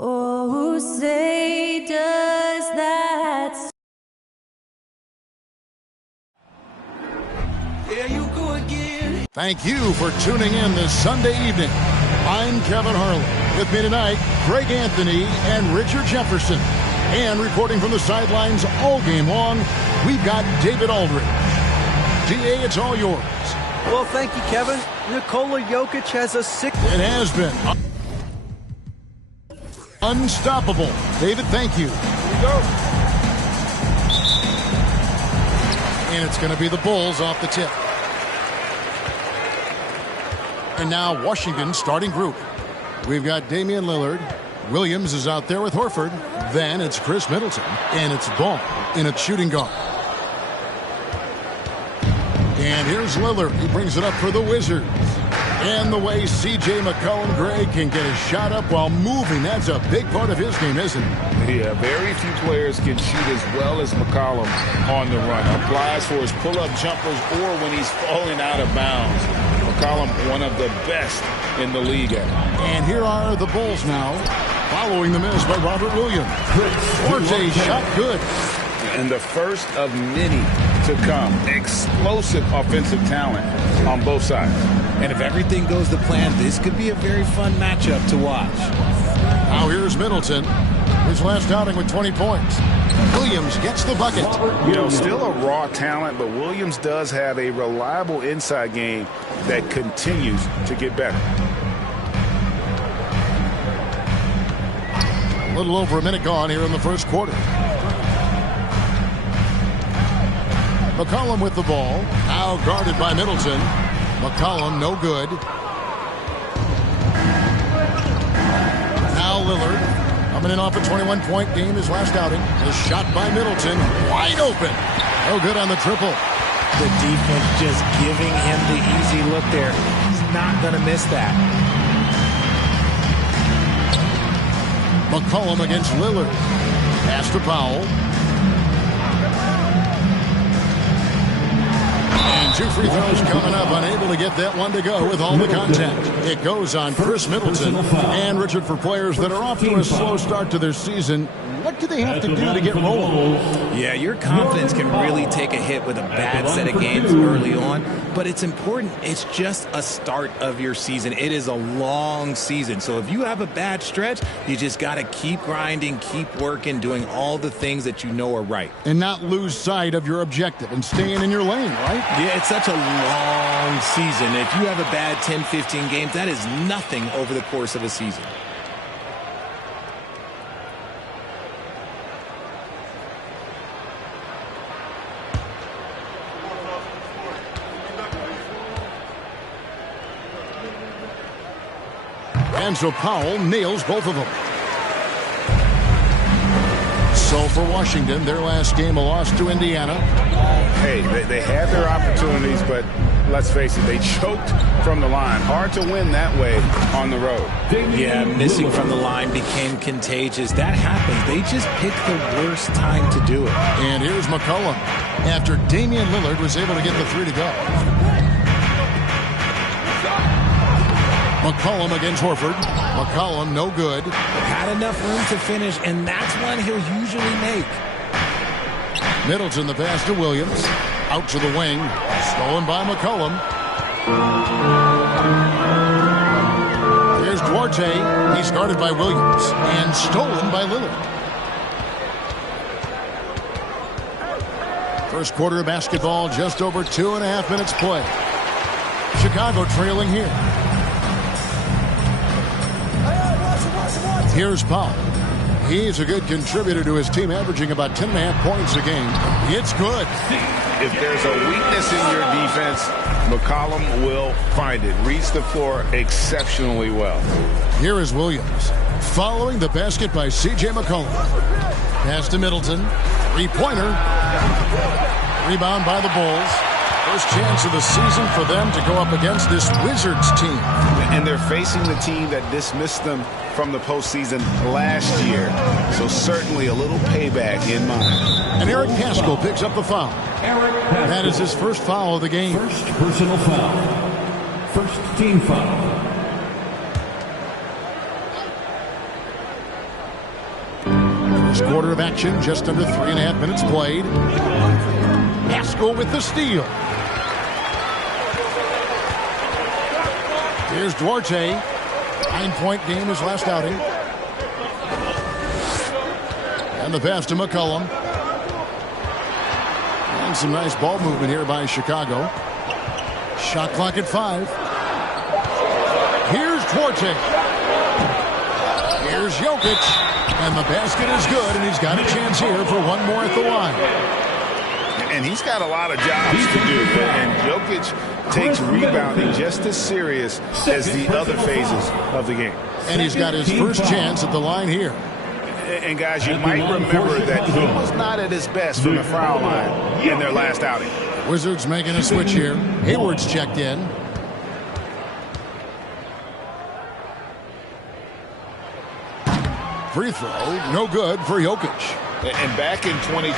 Oh, say does that. There you go again. Thank you for tuning in this Sunday evening. I'm Kevin Harlan. With me tonight, Greg Anthony and Richard Jefferson. And reporting from the sidelines all game long, we've got David Aldridge. DA, it's all yours. Well, thank you, Kevin. Nikola Jokic has a It has been unstoppable. David, thank you. Here we go. And it's going to be the Bulls off the tip. And now Washington starting group. We've got Damian Lillard. Williams is out there with Horford. Then it's Chris Middleton. And it's Ball in a shooting guard. And here's Lillard. He brings it up for the Wizards. And the way C.J. McCollum, Greg, can get his shot up while moving, that's a big part of his game, isn't it? Yeah, very few players can shoot as well as McCollum on the run. Applies for his pull-up jumpers or when he's falling out of bounds. McCollum, one of the best in the league at it. And here are the Bulls now, following the miss by Robert Williams. Forte shot good. And the first of many to come. Explosive offensive talent on both sides. And if everything goes to plan, this could be a very fun matchup to watch. Now here's Middleton. His last outing with 20 points. Williams gets the bucket. You know, still a raw talent, but Williams does have a reliable inside game that continues to get better. A little over a minute gone here in the first quarter. McCollum with the ball. Now guarded by Middleton. McCollum no good. Now Lillard coming in off a 21-point game his last outing. A shot by Middleton. Wide open. No good on the triple. The defense just giving him the easy look there. He's not going to miss that. McCollum against Lillard. Pass to Powell. And two free throws coming up. Unable to get that one to go with all the contact. It goes on Chris Middleton. And Richard, for players that are off to a slow start to their season, what do they have to do to get rolling? Yeah, your confidence can really take a hit with a bad set of games early on, but it's important. It's just a start of your season. It is a long season, so if you have a bad stretch, you just got to keep grinding, keep working, doing all the things that you know are right. And not lose sight of your objective and staying in your lane, right? Yeah, it's such a long season. If you have a bad 10, 15 games, that is nothing over the course of a season. And so Powell nails both of them. So for Washington, their last game a loss to Indiana. Hey, they had their opportunities, but let's face it, they choked from the line. Hard to win that way on the road. Yeah, missing from the line became contagious. That happens. They just picked the worst time to do it. And here's McCollum after Damian Lillard was able to get the three to go. McCollum against Horford. McCollum no good. Had enough room to finish, and that's one he'll usually make. Middleton the pass to Williams. Out to the wing. Stolen by McCollum. Here's Duarte. He's guarded by Williams. And stolen by Lillard. First quarter of basketball, just over 2.5 minutes play. Chicago trailing here. Here's Powell. He's a good contributor to his team, averaging about 10.5 points a game. It's good. If there's a weakness in your defense, McCollum will find it. Reads the floor exceptionally well. Here is Williams. Following the basket by C.J. McCollum. Pass to Middleton. Three-pointer. Rebound by the Bulls. First chance of the season for them to go up against this Wizards team. And they're facing the team that dismissed them from the postseason last year. So certainly a little payback in mind. And Eric Paschall picks up the foul. That is his first foul of the game. First personal foul. First team foul. First quarter of action, just under 3.5 minutes played. Haskell with the steal. Here's Duarte. 9-point game his last outing. And the pass to McCollum. And some nice ball movement here by Chicago. Shot clock at 5. Here's Duarte. Here's Jokic. And the basket is good, and he's got a chance here for one more at the line. And he's got a lot of jobs to do. And Jokic takes rebounding just as serious as the other phases of the game. And he's got his first chance at the line here. And guys, you might remember that he was not at his best from the foul line in their last outing. Wizards making a switch here. Hayward's checked in. Free throw, no good for Jokic. And back in 2021,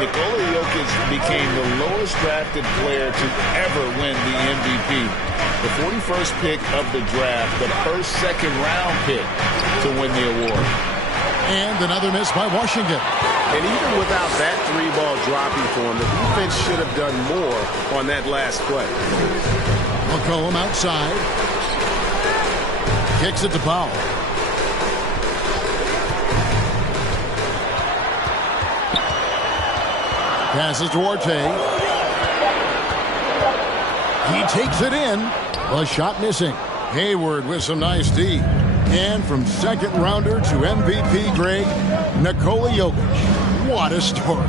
Nikola Jokic became the lowest drafted player to ever win the MVP. The 41st pick of the draft, the first second-round pick to win the award. And another miss by Washington. And even without that three-ball dropping for him, the defense should have done more on that last play. McCollum outside. Kicks it to Powell. Passes to Duarte. He takes it in. The shot missing. Hayward with some nice D. And from second rounder to MVP Greg, Nikola Jokic. What a story.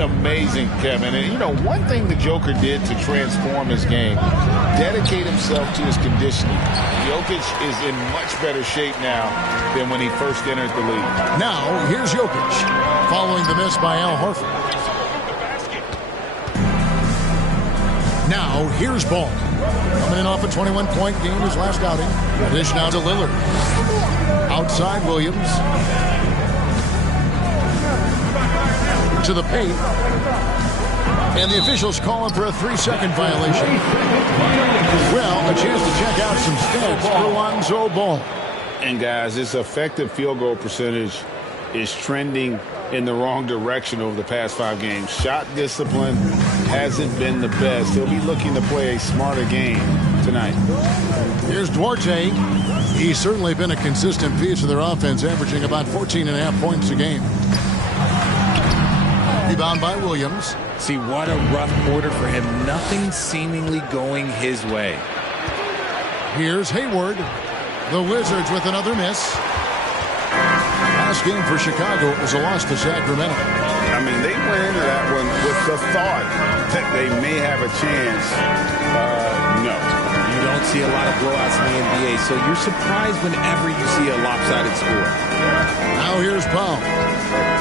Amazing, Kevin. And, you know, one thing the Joker did to transform his game, dedicate himself to his conditioning. Jokic is in much better shape now than when he first entered the league. Now, here's Jokic, following the miss by Al Horford. Now, here's Ball. Coming in off a 21-point game his last outing. Dish now to Lillard. Outside Williams. To the paint. And the officials calling for a 3-second violation. Well, a chance to check out some stats for Lonzo Ball. And guys, this effective field goal percentage is trending in the wrong direction over the past 5 games. Shot discipline hasn't been the best. He'll be looking to play a smarter game tonight. Here's Duarte. He's certainly been a consistent piece of their offense, averaging about 14.5 points a game. Rebound by Williams. See, what a rough quarter for him. Nothing seemingly going his way. Here's Hayward. The Wizards with another miss. Last game for Chicago, it was a loss to Sacramento. I mean, they went into that one with the thought that they may have a chance. No. You don't see a lot of blowouts in the NBA, so you're surprised whenever you see a lopsided score. Now here's Powell.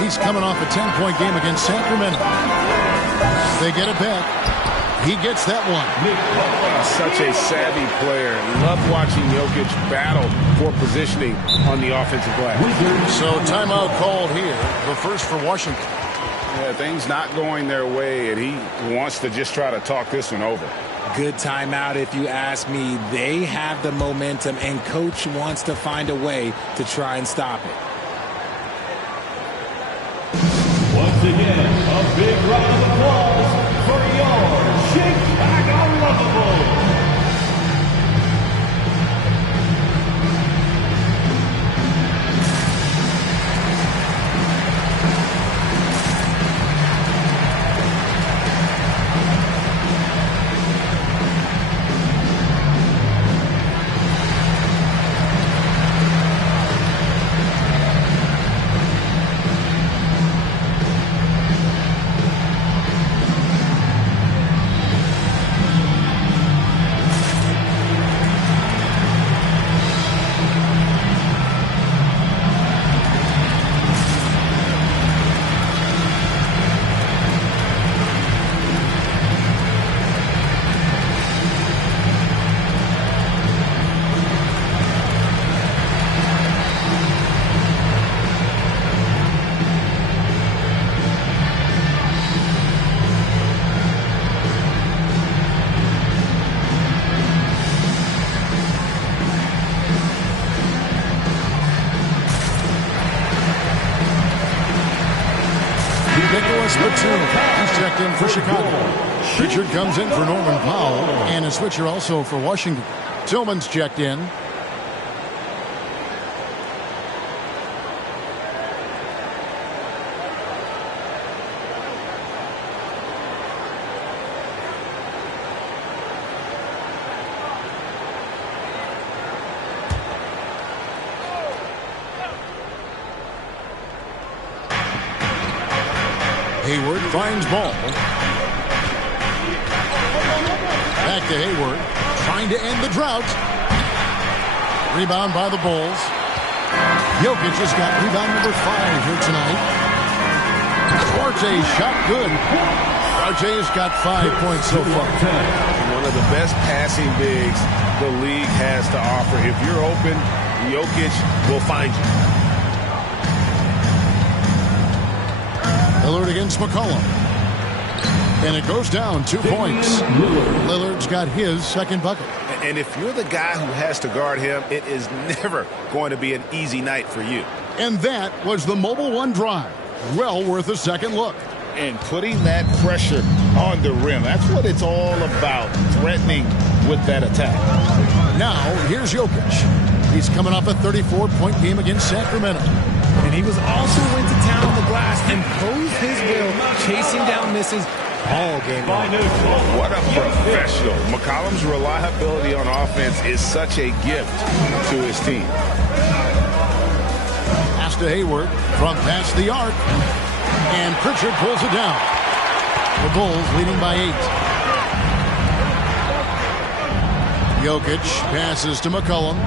He's coming off a 10-point game against Sacramento. They get it back. He gets that one. Such a savvy player. Love watching Jokic battle for positioning on the offensive glass. So timeout called here. The first for Washington. Yeah, things not going their way, and he wants to just try to talk this one over. Good timeout if you ask me. They have the momentum, and Coach wants to find a way to try and stop it. Once again, a big round of applause for your Chicago Lovables. Nicholas Batum. He's checked in for Chicago. Richard comes in for Norman Powell. And a switcher also for Washington. Tillman's checked in. Hayward finds ball. Back to Hayward. Trying to end the drought. Rebound by the Bulls. Jokic has got rebound number 5 here tonight. Duarte shot good. Duarte has got 5 points so far. One of the best passing bigs the league has to offer. If you're open, Jokic will find you. Lillard against McCollum. And it goes down 2 points. Lillard's got his second bucket. And if you're the guy who has to guard him, it is never going to be an easy night for you. And that was the Mobile One drive. Well worth a second look. And putting that pressure on the rim. That's what it's all about, threatening with that attack. Now, here's Jokic. He's coming off a 34-point game against Sacramento. And he was also went to town on the glass, imposed his will, chasing down misses all game long. What a professional. McCollum's reliability on offense is such a gift to his team. Pass to Hayward from past the arc. And Pritchard pulls it down. The Bulls leading by 8. Jokic passes to McCollum.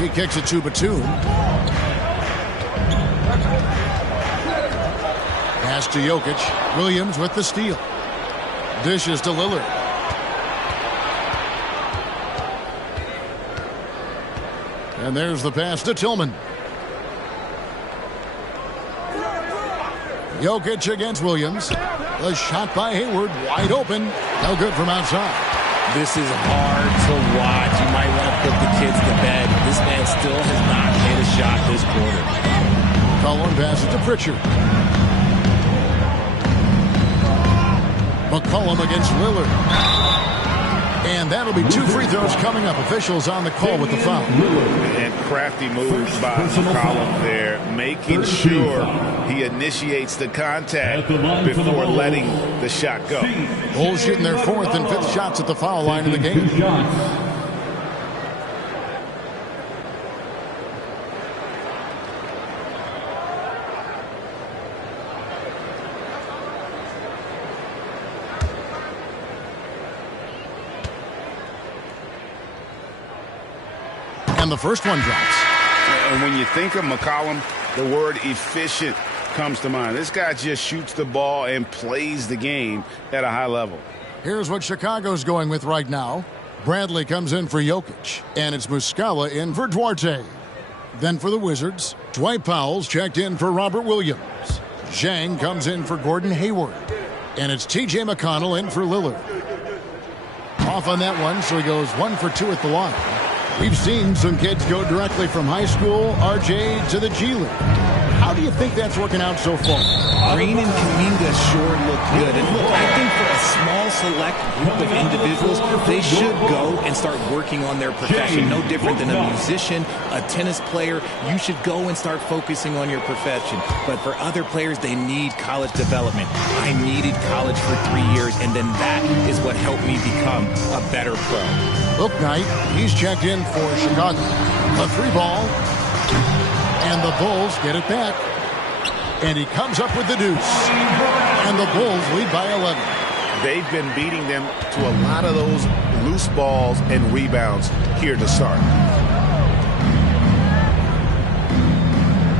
He kicks it to Batum. Pass to Jokic. Williams with the steal. Dishes to Lillard. And there's the pass to Tillman. Jokic against Williams. The shot by Hayward. Wide open. No good from outside. This is hard to watch. You might want to put the kids to bed. This man still has not hit a shot this quarter. McCollum passes to Pritchard. McCollum against Lillard. And that'll be 2 free throws coming up. Officials on the call with the foul. And crafty move by McCollum there, making sure he initiates the contact before letting the shot go. Bulls shooting their 4th and 5th shots at the foul line of the game. And the first one drops. And when you think of McCollum, the word efficient comes to mind. This guy just shoots the ball and plays the game at a high level. Here's what Chicago's going with right now. Bradley comes in for Jokic, and it's Muscala in for Duarte. Then for the Wizards, Dwight Powell's checked in for Robert Williams. Zhang comes in for Gordon Hayward, and it's T.J. McConnell in for Lillard. Off on that one, so he goes 1 for 2 at the line. We've seen some kids go directly from high school, RJ, to the G League. How do you think that's working out so far? Green and Kuminga sure look good. And look, I think for a small select group of individuals, they should go and start working on their profession. No different than a musician, a tennis player. You should go and start focusing on your profession. But for other players, they need college development. I needed college for 3 years, and then that is what helped me become a better pro. Look, Knight, he's checked in for Chicago. A 3-ball. And the Bulls get it back. And he comes up with the deuce. And the Bulls lead by 11. They've been beating them to a lot of those loose balls and rebounds here to start.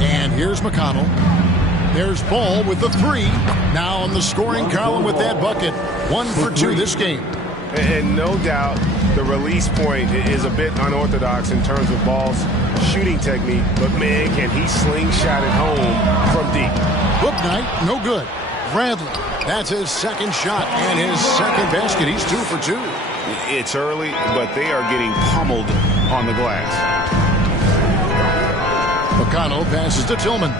And here's McConnell. There's Ball with the 3. Now on the scoring column with that bucket. 1 for 2 this game. And no doubt the release point is a bit unorthodox in terms of Ball's shooting technique, but man, can he slingshot it home from deep. Hook Knight, no good. Bradley, that's his second shot and his second basket. He's 2 for 2. It's early, but they are getting pummeled on the glass. McConnell passes to Tillman.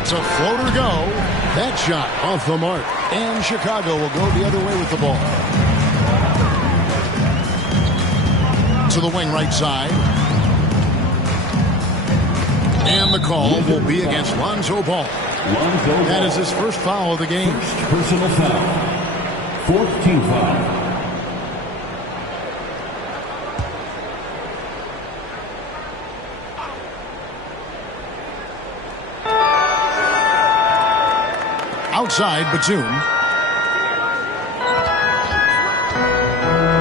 Lets a floater go. That shot off the mark. And Chicago will go the other way with the ball. To the wing right side. And the call will be against Lonzo Ball. That is his first foul of the game. First personal foul. Fourth team foul. Outside Batum.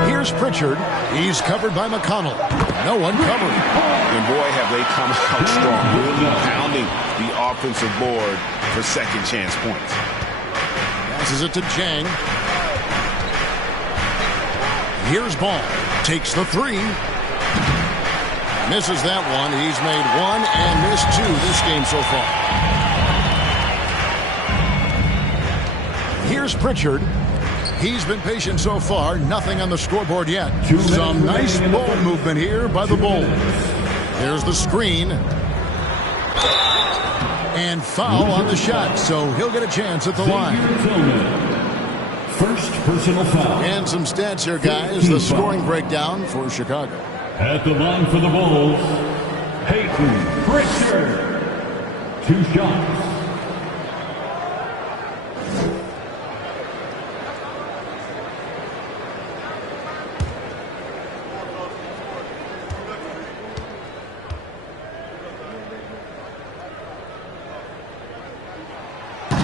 Here's Pritchard. He's covered by McConnell. No one covered. And boy, have they come out strong, really pounding the offensive board for second chance points. Passes it to Jang. Here's Ball. Takes the three. Misses that one. He's made one and missed two this game so far. Here's Pritchard. He's been patient so far. Nothing on the scoreboard yet. Some nice ball movement here by the Bulls. There's the screen. And foul on the shot, so he'll get a chance at the line. First personal foul. And some stats here, guys. The scoring breakdown for Chicago. At the line for the Bulls, Peyton Pritchard. 2 shots.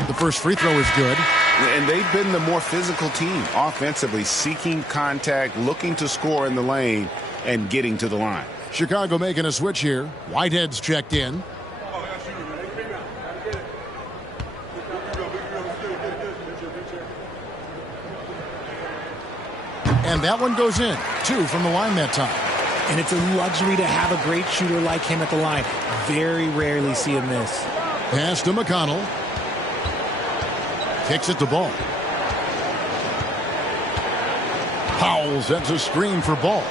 The first free throw is good. And they've been the more physical team offensively, seeking contact, looking to score in the lane, and getting to the line. Chicago making a switch here. Whitehead's checked in. And that one goes in. 2 from the line that time. And it's a luxury to have a great shooter like him at the line. Very rarely see him miss. Pass to McConnell. Kicks it to Ball. Powell sends a screen for Ball.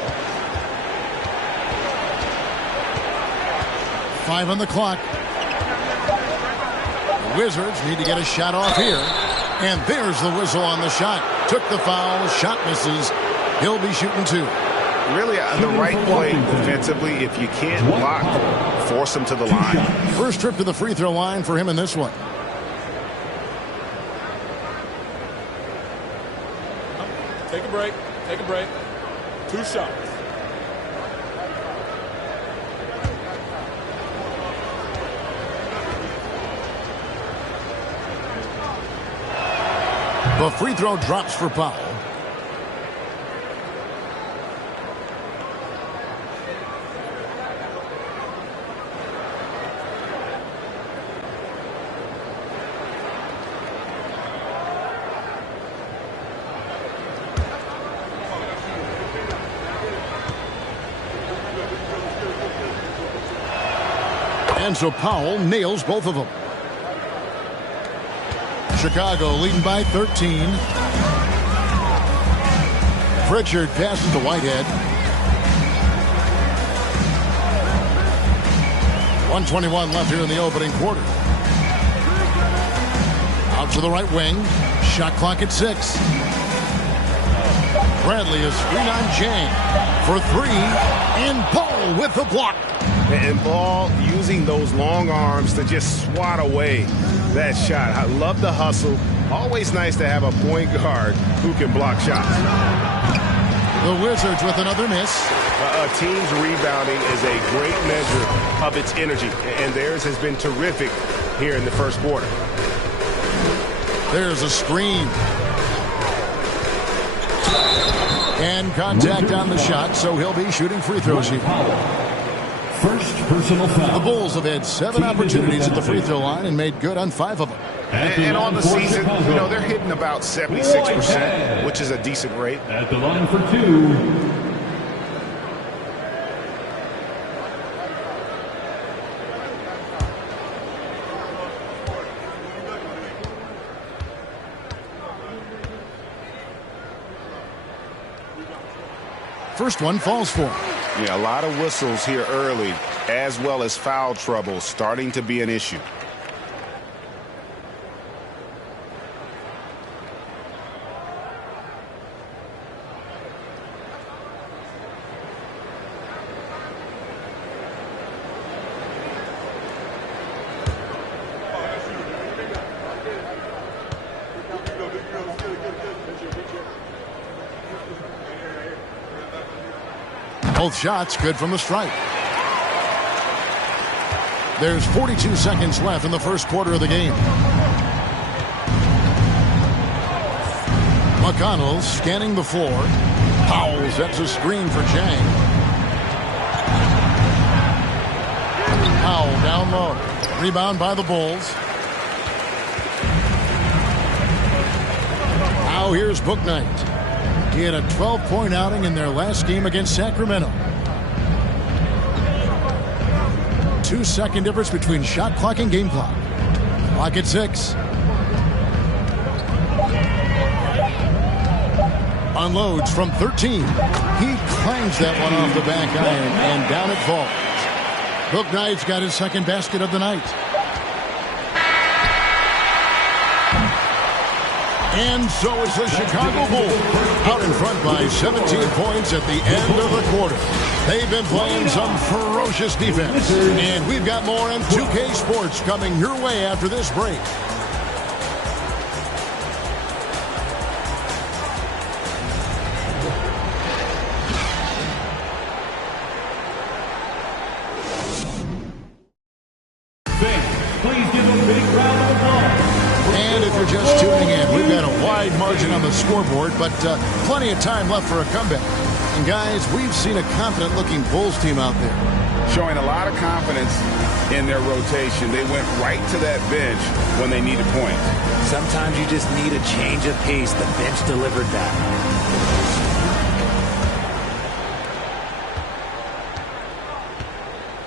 5 on the clock. The Wizards need to get a shot off here. And there's the whistle on the shot. Took the foul. Shot misses. He'll be shooting 2. Really, the right play defensively. If you can't block, force him to the line. First trip to the free throw line for him in this one. Take a break. Take a break. 2 shots. The free throw drops for Powell. And so Powell nails both of them. Chicago leading by 13. Pritchard passes to Whitehead. 1:21 left here in the opening quarter. Out to the right wing. Shot clock at 6. Bradley is screen on Jang for 3. And Ball with the block. And Ball using those long arms to just swat away that shot. I love the hustle. Always nice to have a point guard who can block shots. The Wizards with another miss. A team's rebounding is a great measure of its energy, and theirs has been terrific here in the first quarter. There's a screen. And contact on the shot, so he'll be shooting free throws here. First personal foul. The Bulls have had 7 opportunities at the free throw line and made good on 5 of them. And on the season, you know, they're hitting about 76%, which is a decent rate. At the line for 2. First one falls for him. Yeah, a lot of whistles here early, as well as foul trouble starting to be an issue. Both shots good from the stripe. There's 42 seconds left in the first quarter of the game. McConnell scanning the floor. Powell sets a screen for Chang. Powell down low. Rebound by the Bulls. Now here's Bouknight. He had a 12-point outing in their last game against Sacramento. 2-second difference between shot clock and game clock. Clock at 6. Unloads from 13. He clangs that one off the back iron, and down it falls. Bouknight's got his second basket of the night. And so is the Chicago Bulls, out in front by 17 points at the end of the quarter. They've been playing some ferocious defense. And we've got more on 2K Sports coming your way after this break. Please give a big round of applause. And if you're just tuning in, we've got a wide margin on the scoreboard, but plenty of time left for a comeback. And guys, we've seen a confident-looking Bulls team out there. Showing a lot of confidence in their rotation. They went right to that bench when they needed points. Sometimes you just need a change of pace. The bench delivered that.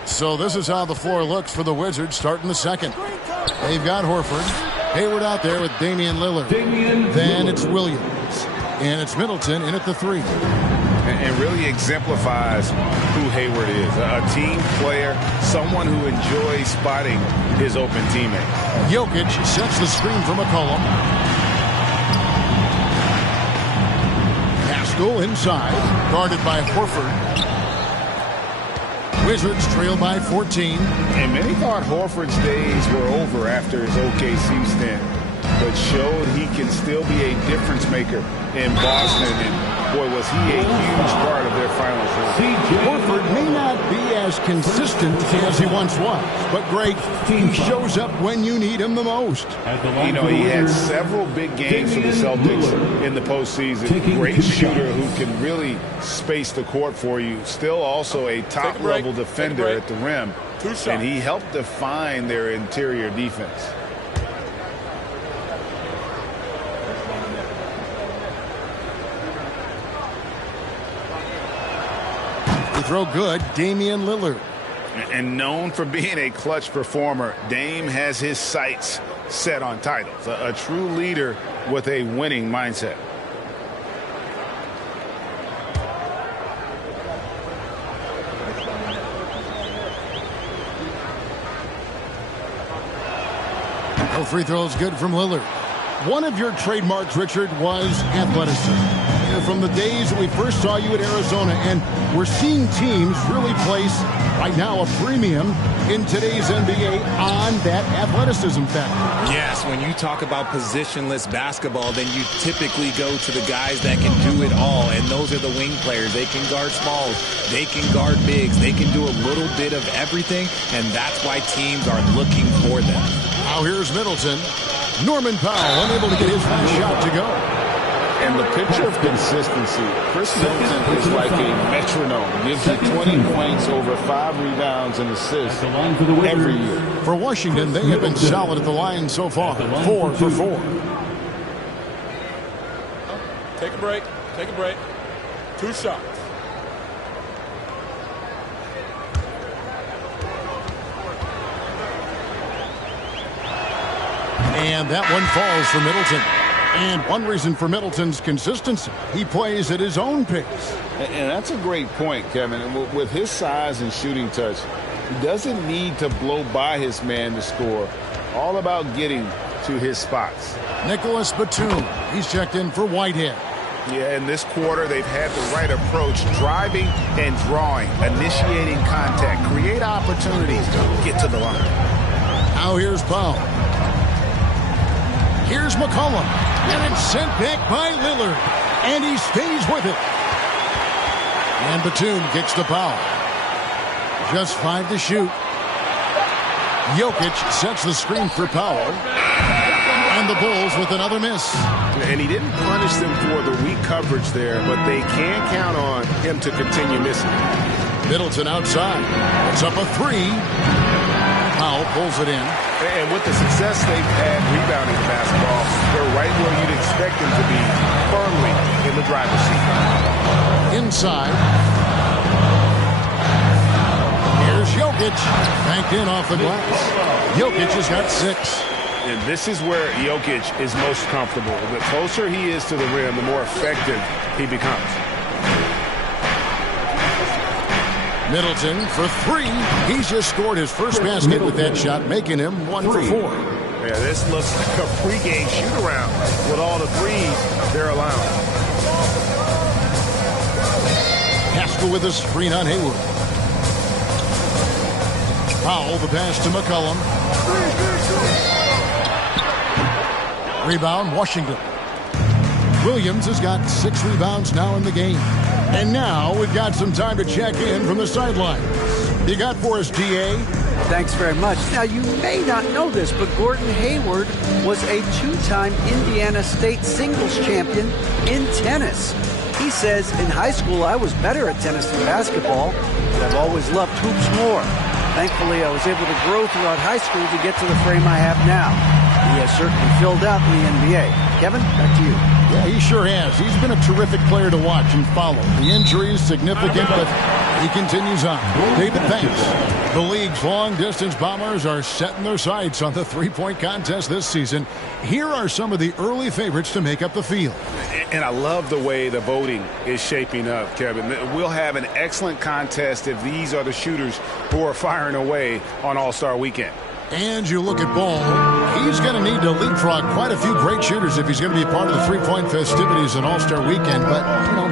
So this is how the floor looks for the Wizards starting the second. They've got Horford. Hayward out there with Damian Lillard. Then it's Williams. And it's Middleton in at the 3. And really exemplifies who Hayward is. A team player, someone who enjoys spotting his open teammate. Jokic sets the screen for McCollum. Pascal inside, guarded by Horford. Wizards trail by 14. And many thought Horford's days were over after his OKC stint, but showed he can still be a difference maker in Boston. And boy, was he a huge part of their finals run. Horford may not be as consistent as he once was, but Greg, he shows up when you need him the most. You know, he had several big games for the Celtics in the postseason. Great shooter who can really space the court for you. Still also a top-level defender at the rim. And he helped define their interior defense. Throw good, Damian Lillard. And known for being a clutch performer, Dame has his sights set on titles. A true leader with a winning mindset. No free throws good from Lillard. One of your trademarks, Richard, was athleticism. From the days that we first saw you at Arizona, and we're seeing teams really place, right now, a premium in today's NBA on that athleticism factor. Yes, when you talk about positionless basketball, then you typically go to the guys that can do it all, and those are the wing players. They can guard smalls, they can guard bigs, they can do a little bit of everything, and that's why teams are looking for them. Now here's Middleton. Norman Powell unable to get his last shot to go. And the picture of consistency, Chris Middleton is like a metronome. Gives you 20 points, over 5 rebounds and assists every year. For Washington, they have been solid at the line so far. 4 for 4. Take a break. Take a break. 2 shots. And that one falls for Middleton. And one reason for Middleton's consistency, he plays at his own pace. And that's a great point, Kevin. And with his size and shooting touch, he doesn't need to blow by his man to score. All about getting to his spots. Nicholas Batum, he's checked in for Whitehead. Yeah, in this quarter, they've had the right approach, driving and drawing, initiating contact, create opportunities to get to the line. Now here's Powell. Here's McCollum. And it's sent back by Lillard. And he stays with it. And Batum kicks to Powell. Just 5 to shoot. Jokic sets the screen for Powell. And the Bulls with another miss. And he didn't punish them for the weak coverage there, but they can count on him to continue missing. Middleton outside. It's up a 3. Powell pulls it in. And with the success they've had rebounding the basketball, they're right where you'd expect them to be, firmly in the driver's seat. Inside. Here's Jokic. Banked in off the glass. Jokic has got 6. And this is where Jokic is most comfortable. The closer he is to the rim, the more effective he becomes. Middleton for 3. He's just scored his first basket with that shot, making him 1 for 4. Yeah, this looks like a pregame shoot-around with all the threes they're allowing. Haskell with a screen on Hayward. Powell, the pass to McCollum. Rebound, Washington. Williams has got 6 rebounds now in the game. And now we've got some time to check in from the sidelines. You got for us, D.A.? Thanks very much. Now, you may not know this, but Gordon Hayward was a 2-time Indiana State singles champion in tennis. He says, in high school, I was better at tennis than basketball, but I've always loved hoops more. Thankfully, I was able to grow throughout high school to get to the frame I have now. He has certainly filled out in the NBA. Kevin, back to you. Yeah, he sure has. He's been a terrific player to watch and follow. The injury is significant, but he continues on. David, thanks. The league's long-distance bombers are setting their sights on the three-point contest this season. Here are some of the early favorites to make up the field. And I love the way the voting is shaping up, Kevin. We'll have an excellent contest if these are the shooters who are firing away on All-Star Weekend. And you look at Ball, he's going to need to leapfrog quite a few great shooters if he's going to be a part of the three-point festivities on All-Star Weekend. But,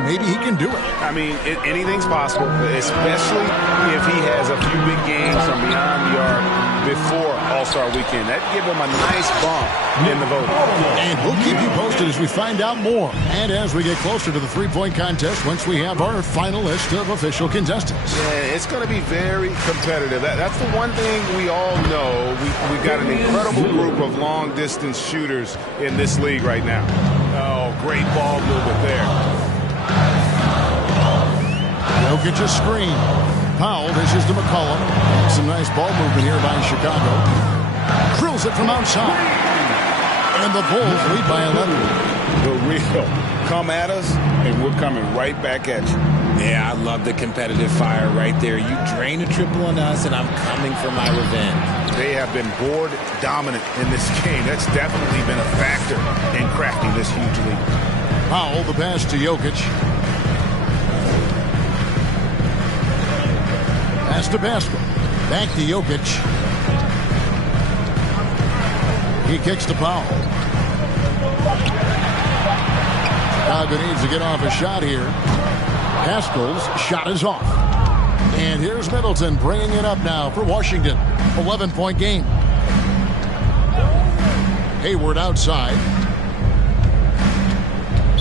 maybe he can do it. I mean, anything's possible, especially if he has a few big games from beyond the arc before All-Star Weekend. That'd give him a nice bump in the voting. And we'll keep you posted as we find out more. And as we get closer to the three-point contest, once we have our final list of official contestants. Yeah, it's going to be very competitive. That's the one thing we all know. We've got an incredible group of long-distance shooters in this league right now. Oh, great ball movement there. Jokic a screen. Powell dishes to McCollum. Some nice ball movement here by Chicago. Drills it from outside. And the Bulls lead by 11. The real come at us, and we're coming right back at you. Yeah, I love the competitive fire right there. You drain a triple on us, and I'm coming for my revenge. They have been board dominant in this game. That's definitely been a factor in crafting this huge lead. Powell, the pass to Jokic. Pass to Pascal. Back to Jokic. He kicks to Powell. Chicago needs to get off a shot here. Pascal's shot is off. And here's Middleton bringing it up now for Washington. 11-point game. Hayward outside.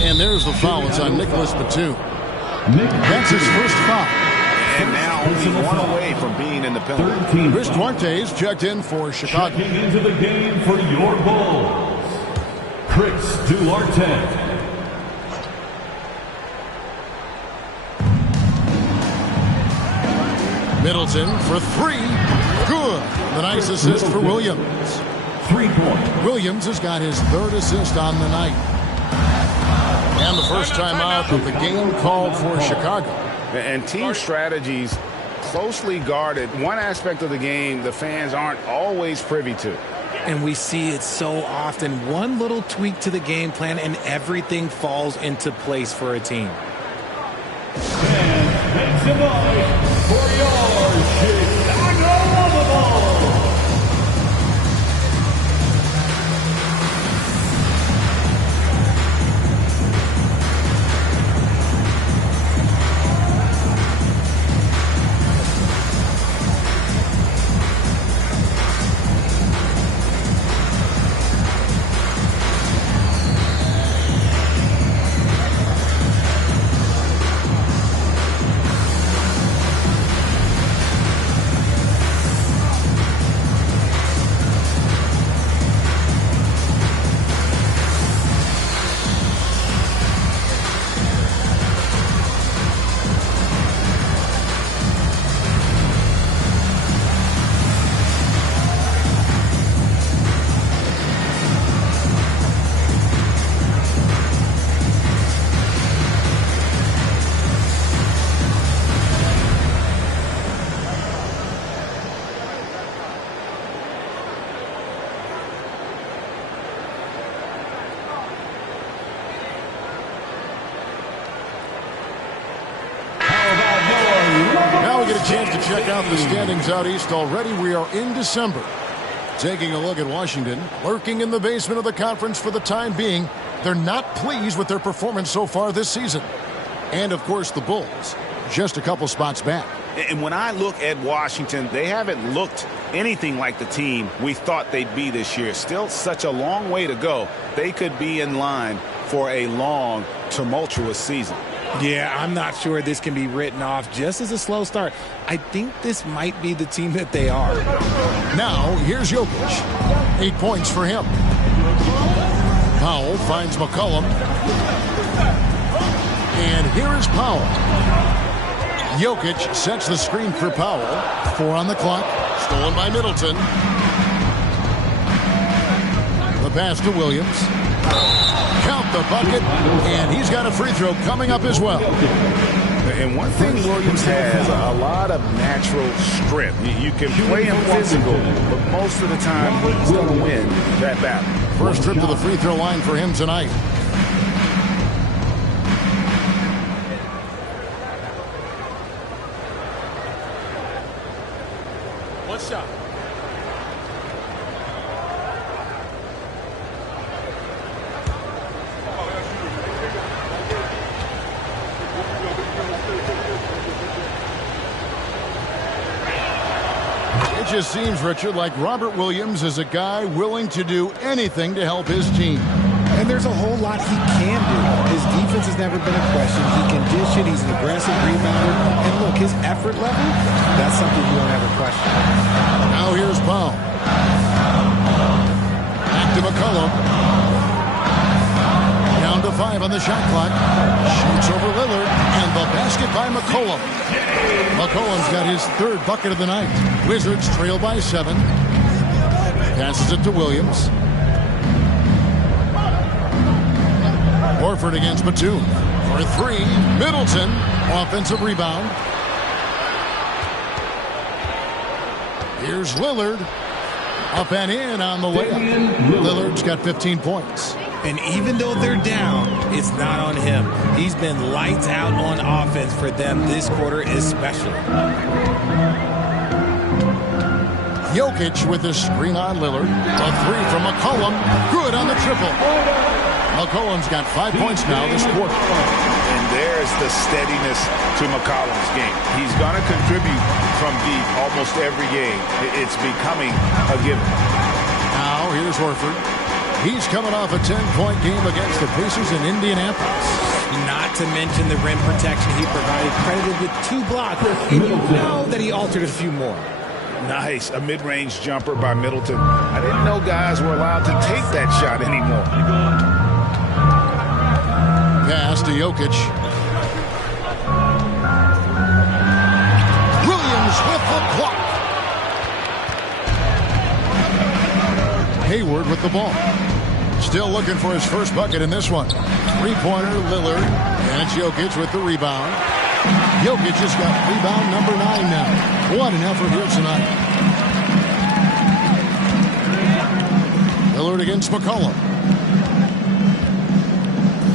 And there's the foul. It's on Nicholas Batum. That's his first foul. And now only one away from being in the penalty. Chris Duarte's checked in for Chicago. Checking into the game for your Bulls, Chris Duarte. Middleton for 3. Good. The nice assist for Williams. 3-point. Williams has got his 3rd assist on the night. And the first time out of the game called for Chicago. And team strategies closely guarded. One aspect of the game the fans aren't always privy to. And we see it so often. One little tweak to the game plan and everything falls into place for a team. And make some noise for your Chicago Bulls. Chance to check out the standings out east already. We are in December. Taking a look at Washington, lurking in the basement of the conference for the time being. They're not pleased with their performance so far this season. And, of course, the Bulls, just a couple spots back. And when I look at Washington, they haven't looked anything like the team we thought they'd be this year. Still such a long way to go. They could be in line for a long, tumultuous season. Yeah, I'm not sure this can be written off just as a slow start. I think this might be the team that they are. Now, here's Jokic. 8 points for him. Powell finds McCollum. And here is Powell. Jokic sets the screen for Powell. 4 on the clock. Stolen by Middleton. The pass to Williams. Count the bucket, and he's got a free throw coming up as well. And one thing Williams has, a lot of natural strength. You can play him physical, but most of the time he's going to win that battle. First trip to the free throw line for him tonight. One shot. It just seems, Richard, like Robert Williams is a guy willing to do anything to help his team. And there's a whole lot he can do. His defense has never been a question. He can dish it. He's an aggressive rebounder. And look, his effort level, that's something you don't ever question. Now here's Powell. Back to McCollum. Down to 5 on the shot clock. Shoots over Lillard. And the basket by McCollum. McCollum's got his 3rd bucket of the night. Wizards trail by 7. Passes it to Williams. Horford against Batum. For 3. Middleton. Offensive rebound. Here's Lillard. Up and in on the layup. Lillard's got 15 points. And even though they're down, it's not on him. He's been lights out on offense for them this quarter especially. Jokic with his screen on Lillard. A 3 from McCollum. Good on the triple. McCollum's got 5 points now this quarter. And there's the steadiness to McCollum's game. He's going to contribute from deep almost every game. It's becoming a given. Now here's Horford. He's coming off a 10-point game against the Pacers in Indianapolis. Not to mention the rim protection he provided, credited with 2 blocks. And you know that he altered a few more. Nice. A mid-range jumper by Middleton. I didn't know guys were allowed to take that shot anymore. Pass to Jokic. Williams with the block. Hayward with the ball. Still looking for his first bucket in this one. 3-pointer, Lillard. And it's Jokic with the rebound. Jokic just got rebound number 9 now. What an effort here tonight. Lillard against McCollum.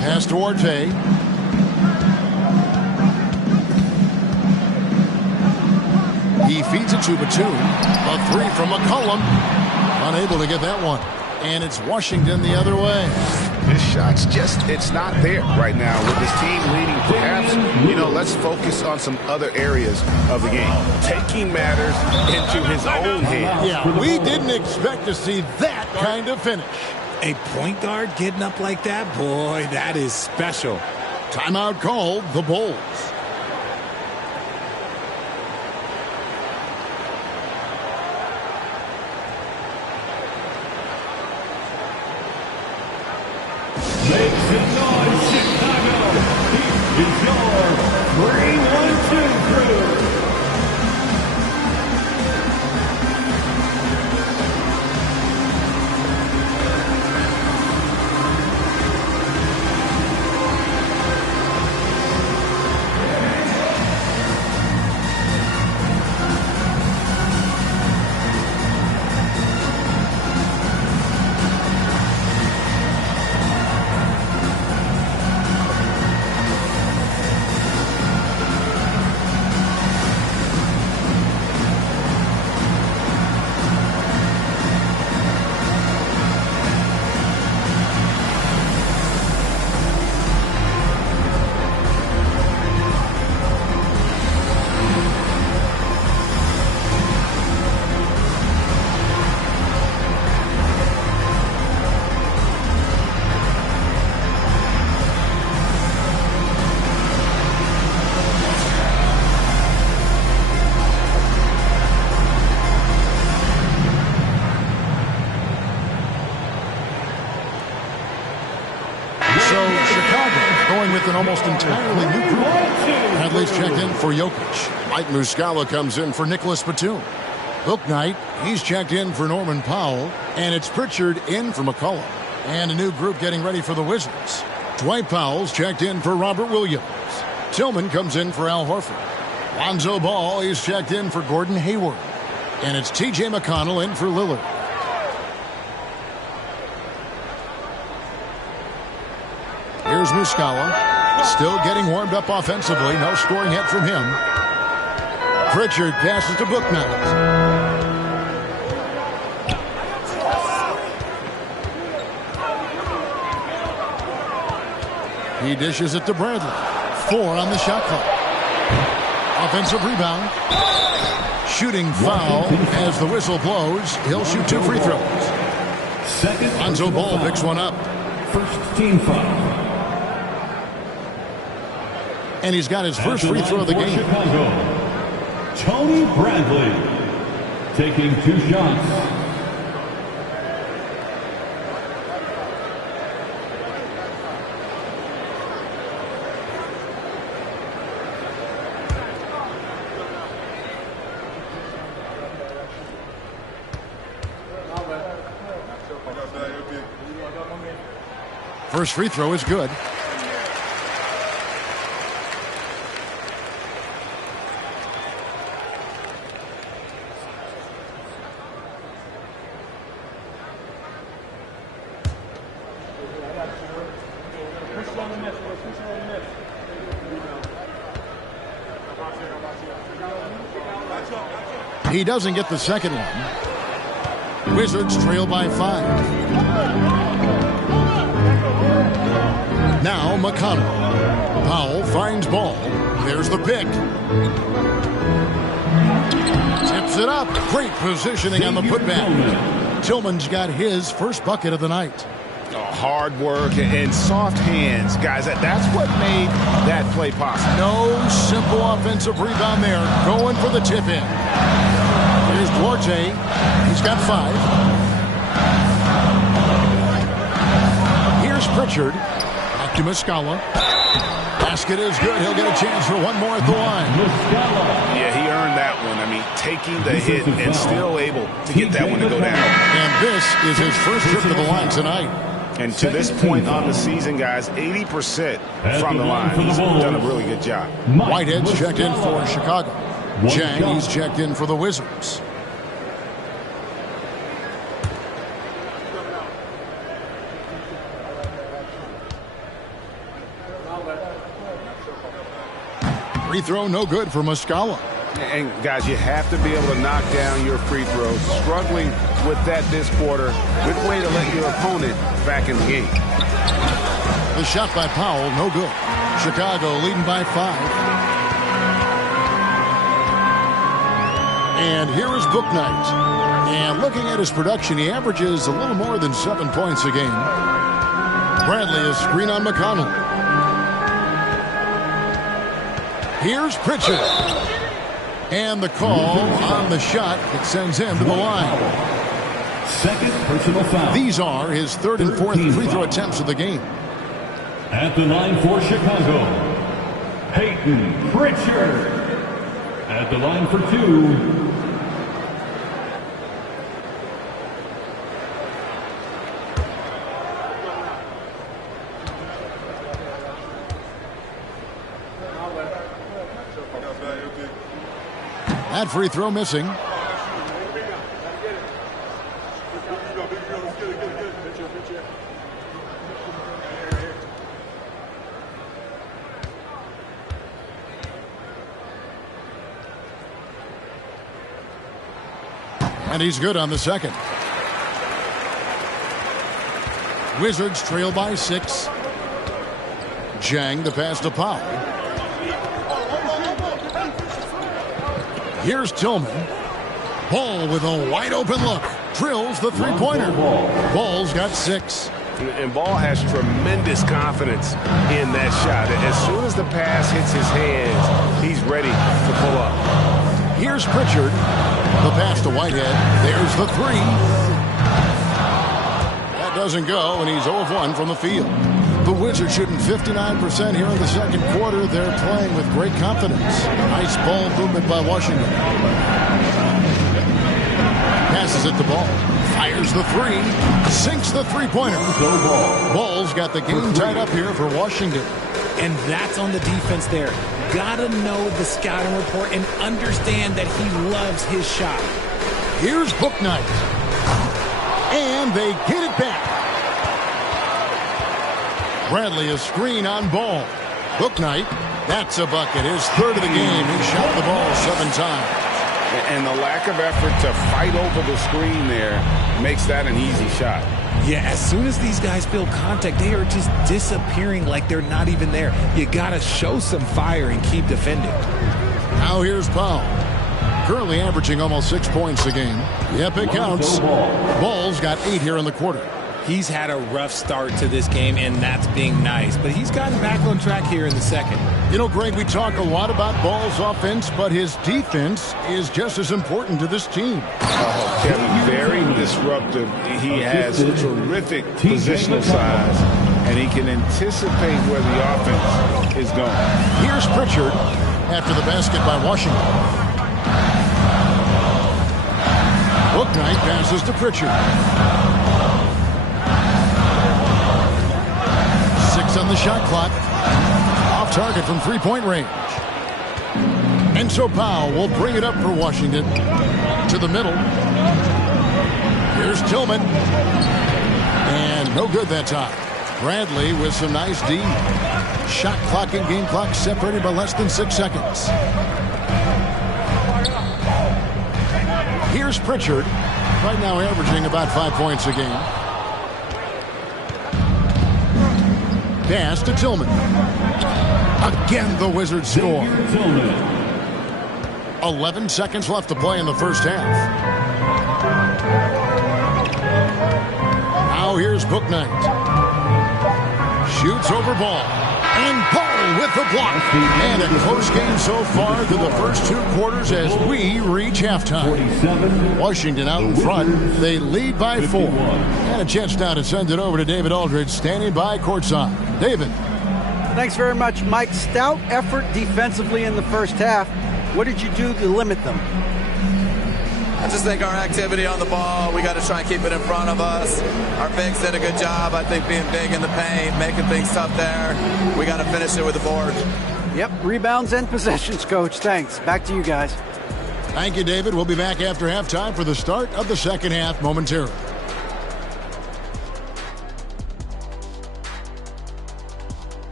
Pass to Orte. He feeds it to Batum. A 3 from McCollum. Unable to get that one. And it's Washington the other way. His shot's just, it's not there right now. With his team leading, perhaps, let's focus on some other areas of the game. Taking matters into his own hands. Yeah, we didn't expect to see that kind of finish. A point guard getting up like that, boy, that is special. Timeout called, the Bulls. Make some noise, Chicago. This is your 3-1-2 crew. going with an almost entirely new group. Bradley's checked in for Jokic. Mike Muscala comes in for Nicholas Batum. Bouknight, he's checked in for Norman Powell. And it's Pritchard in for McCollum. And a new group getting ready for the Wizards. Dwight Powell's checked in for Robert Williams. Tillman comes in for Al Horford. Lonzo Ball is checked in for Gordon Hayward. And it's T.J. McConnell in for Lillard. Here's Muscala. Still getting warmed up offensively. No scoring yet from him. Pritchard passes to Bouknight. He dishes it to Bradley. 4 on the shot clock. Offensive rebound. Shooting foul as the whistle blows. He'll shoot 2 free throws. Lonzo Ball picks one up. First team foul. And he's got his first free throw of the game. Chicago, Tony Bradley taking 2 shots. First free throw is good. He doesn't get the second one. Wizards trail by 5. Now McConnell. Powell finds Ball. There's the pick. Tips it up. Great positioning on the putback. Tillman's got his first bucket of the night. Hard work and soft hands, guys. That's what made that play possible. No simple offensive rebound there. Going for the tip in. Here's Duarte. He's got 5. Here's Pritchard. Back to Muscala. Basket is good. He'll get a chance for one more at the line. Yeah, he earned that one. I mean, taking the hit and still able to get that one to go down. And this is his first trip to the line tonight. And to this point on the season, guys, 80% from the line. He's done a really good job. Whitehead's checked in for Chicago. Jang, he's checked in for the Wizards. Free throw no good for Muscala. And guys, you have to be able to knock down your free throws. Struggling with that this quarter. Good way to let your opponent back in the game. The shot by Powell, no good. Chicago leading by 5. And here is Bouknight. And looking at his production, he averages a little more than 7 points a game. Bradley is screen on McConnell. Here's Pritchard. And the call on the shot that sends him to the line. Second personal foul. These are his 3rd and 4th free throw attempts of the game. At the line for Chicago, Peyton Pritchard. At the line for 2. That free throw missing. And he's good on the second. Wizards trail by 6. Jang the pass to Powell. Here's Tillman. Ball with a wide open look. Drills the three-pointer. Ball's got 6. And Ball has tremendous confidence in that shot. As soon as the pass hits his hands, he's ready to pull up. Here's Pritchard. The pass to Whitehead. There's the 3. That doesn't go, and he's 0 of 1 from the field. The Wizards shooting 59% here in the second quarter. They're playing with great confidence. Nice ball movement by Washington. Passes it the ball. Fires the three. Sinks the three-pointer. Ball's got the game tied up here for Washington. And that's on the defense there. Gotta know the scouting report and understand that he loves his shot. Here's Bouknight. And they get it back. Bradley a screen on Ball. Bouknight, that's a bucket. His third of the game. He shot the ball 7 times. And the lack of effort to fight over the screen there makes that an easy shot. Yeah, as soon as these guys feel contact, they are just disappearing like they're not even there. You got to show some fire and keep defending. Now here's Powell. Currently averaging almost 6 points a game. Yep, it counts. Ball's got 8 here in the quarter. He's had a rough start to this game, and that's being nice. But he's gotten back on track here in the second. You know, Greg, we talk a lot about Ball's offense, but his defense is just as important to this team. Kevin, very disruptive. He has terrific positional size, and he can anticipate where the offense is going. Here's Pritchard after the basket by Washington. Bouknight passes to Pritchard. 6 on the shot clock. Off target from three-point range. And so Powell will bring it up for Washington to the middle. Here's Tillman. And no good that time. Bradley with some nice D. Shot clock and game clock separated by less than 6 seconds. Here's Pritchard. Right now averaging about 5 points a game. Pass to Tillman. Again, the Wizards score. 11 seconds left to play in the first half. Now here's Bouknight. Shoots over Ball. And Ball with the block. And a close game so far through the first 2 quarters as we reach halftime. Washington out in front. They lead by 4. And a chance now to send it over to David Aldridge, standing by courtside. David. Thanks very much, Mike. Stout effort defensively in the first half. What did you do to limit them? I just think our activity on the ball, we got to try and keep it in front of us. Our bigs did a good job, I think, being big in the paint, making things tough there. We got to finish it with the board. Yep, rebounds and possessions, Coach. Thanks. Back to you guys. Thank you, David. We'll be back after halftime for the start of the second half momentarily.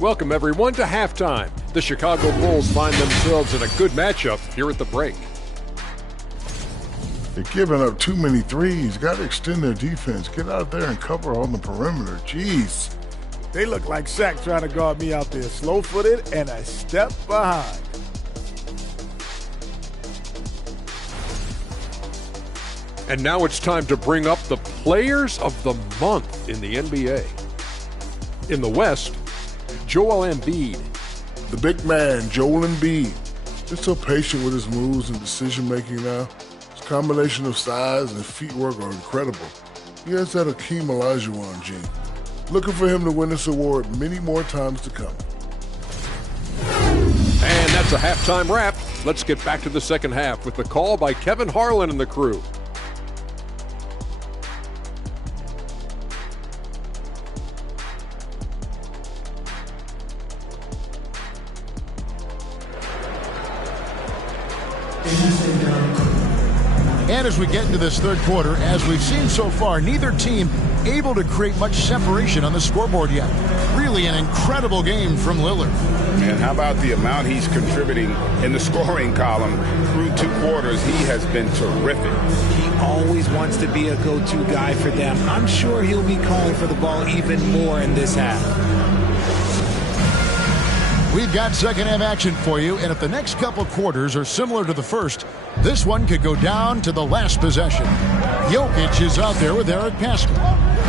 Welcome, everyone, to halftime. The Chicago Bulls find themselves in a good matchup here at the break. They're giving up too many threes. Got to extend their defense. Get out there and cover on the perimeter. Jeez. They look like Shaq trying to guard me out there. Slow-footed and a step behind. And now it's time to bring up the Players of the Month in the NBA. In the West, Joel Embiid. The big man, Joel Embiid. Just so patient with his moves and decision-making now. His combination of size and feet work are incredible. He has that Hakeem Olajuwon gene. Looking for him to win this award many more times to come. And that's a halftime wrap. Let's get back to the second half with the call by Kevin Harlan and the crew. And as we get into this third quarter, as we've seen so far, neither team able to create much separation on the scoreboard yet. Really an incredible game from Lillard. And how about the amount he's contributing in the scoring column through 2 quarters? He has been terrific. He always wants to be a go-to guy for them. I'm sure he'll be calling for the ball even more in this half. We've got second half action for you, and if the next couple quarters are similar to the first, this one could go down to the last possession. Jokic is out there with Eric Pascal.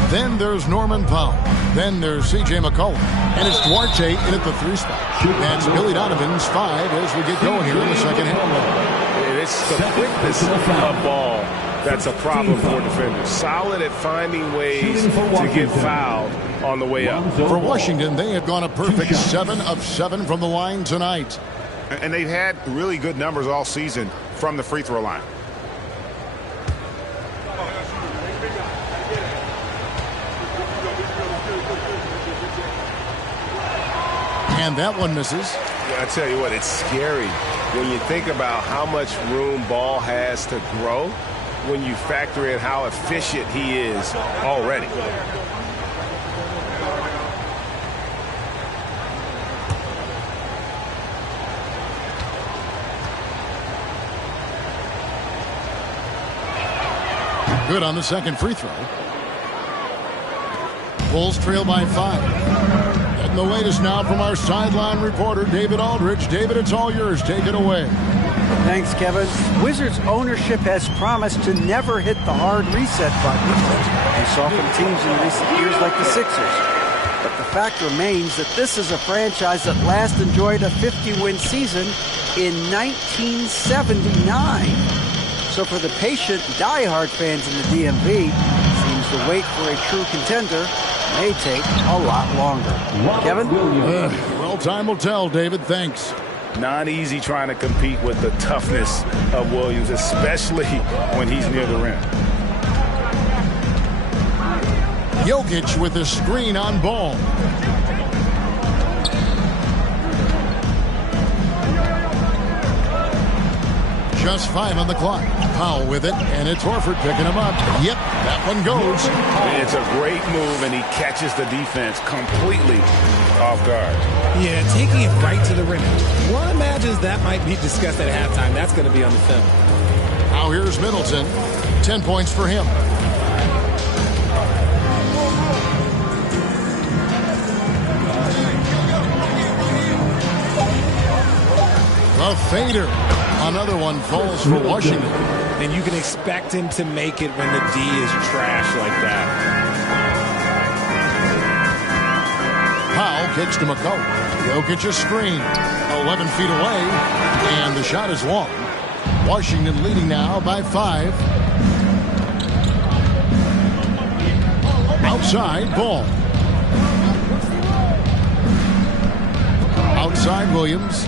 Then there's Norman Powell. Then there's C.J. McCollum. And it's Duarte in at the 3 spot. That's Billy Donovan's 5 as we get going here in the second half. It's the quickness of ball that's a problem for defenders. Solid at finding ways to get fouled on the way up. For Washington, they have gone a perfect 7 of 7 from the line tonight. And they've had really good numbers all season from the free throw line. And that one misses. Yeah, I tell you what, it's scary when you think about how much room Ball has to grow when you factor in how efficient he is already. Good on the second free throw. Bulls trail by 5. And the latest now from our sideline reporter, David Aldridge. David, it's all yours. Take it away. Thanks, Kevin. Wizards ownership has promised to never hit the hard reset button. We saw from teams in recent years like the Sixers. But the fact remains that this is a franchise that last enjoyed a 50-win season in 1979. So for the patient, diehard fans in the DMV, seems the wait for a true contender may take a lot longer. Kevin? Well, time will tell, David. Thanks. Not easy trying to compete with the toughness of Williams, especially when he's near the rim. Jokic with the screen on Ball. Just 5 on the clock. Powell with it, and it's Horford picking him up. Yep, that one goes. It's a great move, and he catches the defense completely off guard. Yeah, taking it right to the rim. One imagines that might be discussed at halftime. That's going to be on the film. Now here's Middleton. 10 points for him. A fader. Another one falls for Washington. And you can expect him to make it when the D is trash like that. Powell kicks to McCollum. Jokic a screen. 11 feet away. And the shot is long. Washington leading now by 5. Outside, Ball. Outside, Williams.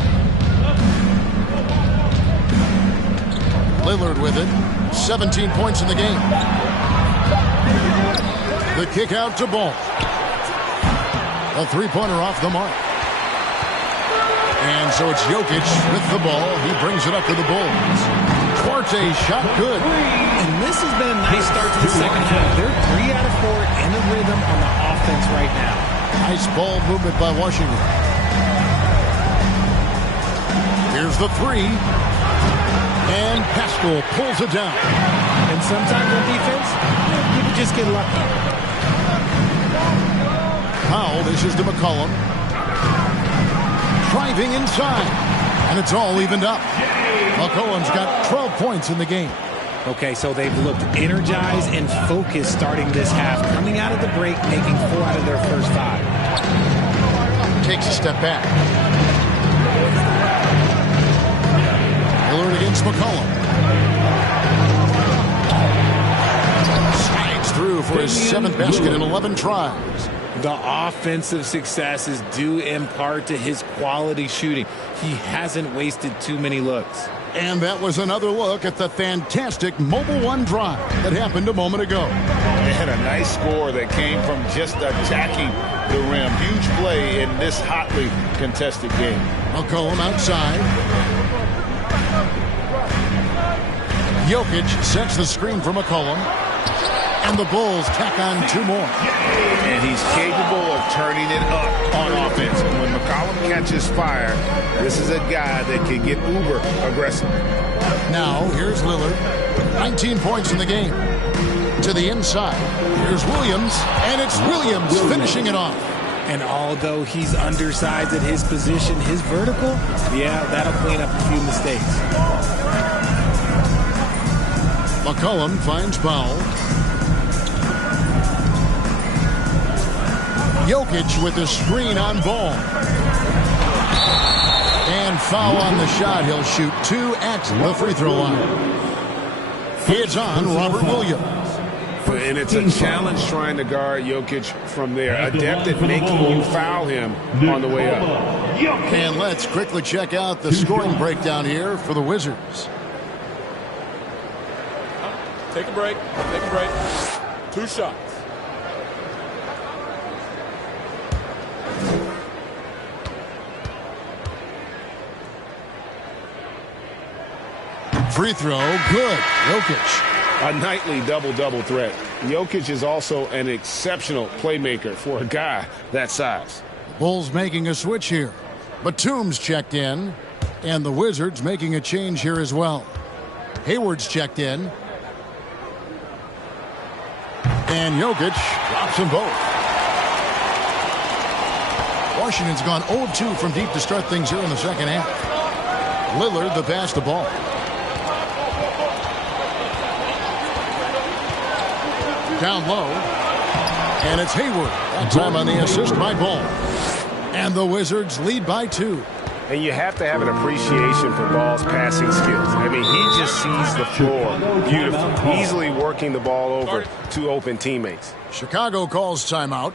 Lillard with it. 17 points in the game. The kick out to Ball. A three-pointer off the mark. And so it's Jokic with the ball. He brings it up for the Bulls. Duarte shot good. And this has been a nice start to the second half. They're 3 out of 4 in a rhythm on the offense right now. Nice ball movement by Washington. Here's the 3. And Pascal pulls it down. And sometimes on defense, you can just get lucky. Powell dishes to McCollum. Driving inside. And it's all evened up. McCollum's got 12 points in the game. Okay, so they've looked energized and focused starting this half. Coming out of the break, making 4 out of their first 5. Takes a step back. Lillard against McCollum. Slides through for his 7th basket in 11 tries. The offensive success is due in part to his quality shooting. He hasn't wasted too many looks. And that was another look at the fantastic Mobile One drive that happened a moment ago. And a nice score that came from just attacking the rim. Huge play in this hotly contested game. McCollum outside. Jokic sets the screen for McCollum. And the Bulls tack on 2 more. And he's capable of turning it up on offense. When McCollum catches fire, this is a guy that can get uber aggressive. Now, here's Lillard. 19 points in the game. To the inside. Here's Williams. And it's Williams finishing it off. And although he's undersized at his position, his vertical, yeah, that'll clean up a few mistakes. McCollum finds Powell. Jokic with the screen on Ball. And foul on the shot. He'll shoot 2 at the free throw line. It's on Robert Williams. And it's a challenge trying to guard Jokic from there. Adept at making you foul him on the way up. And let's quickly check out the scoring breakdown here for the Wizards. Take a break. Take a break. 2 shots. Free throw, good. Jokic. A nightly double-double threat. Jokic is also an exceptional playmaker for a guy that size. Bulls making a switch here. Batum's checked in, and the Wizards making a change here as well. Hayward's checked in. And Jokic drops them both. Washington's gone 0-2 from deep to start things here in the second half. Lillard the pass the ball. Down low. And it's Hayward. That time on the assist by Ball. And the Wizards lead by 2. And you have to have an appreciation for Ball's passing skills. I mean, he just sees the floor beautifully, easily working the ball over to open teammates. Chicago calls timeout.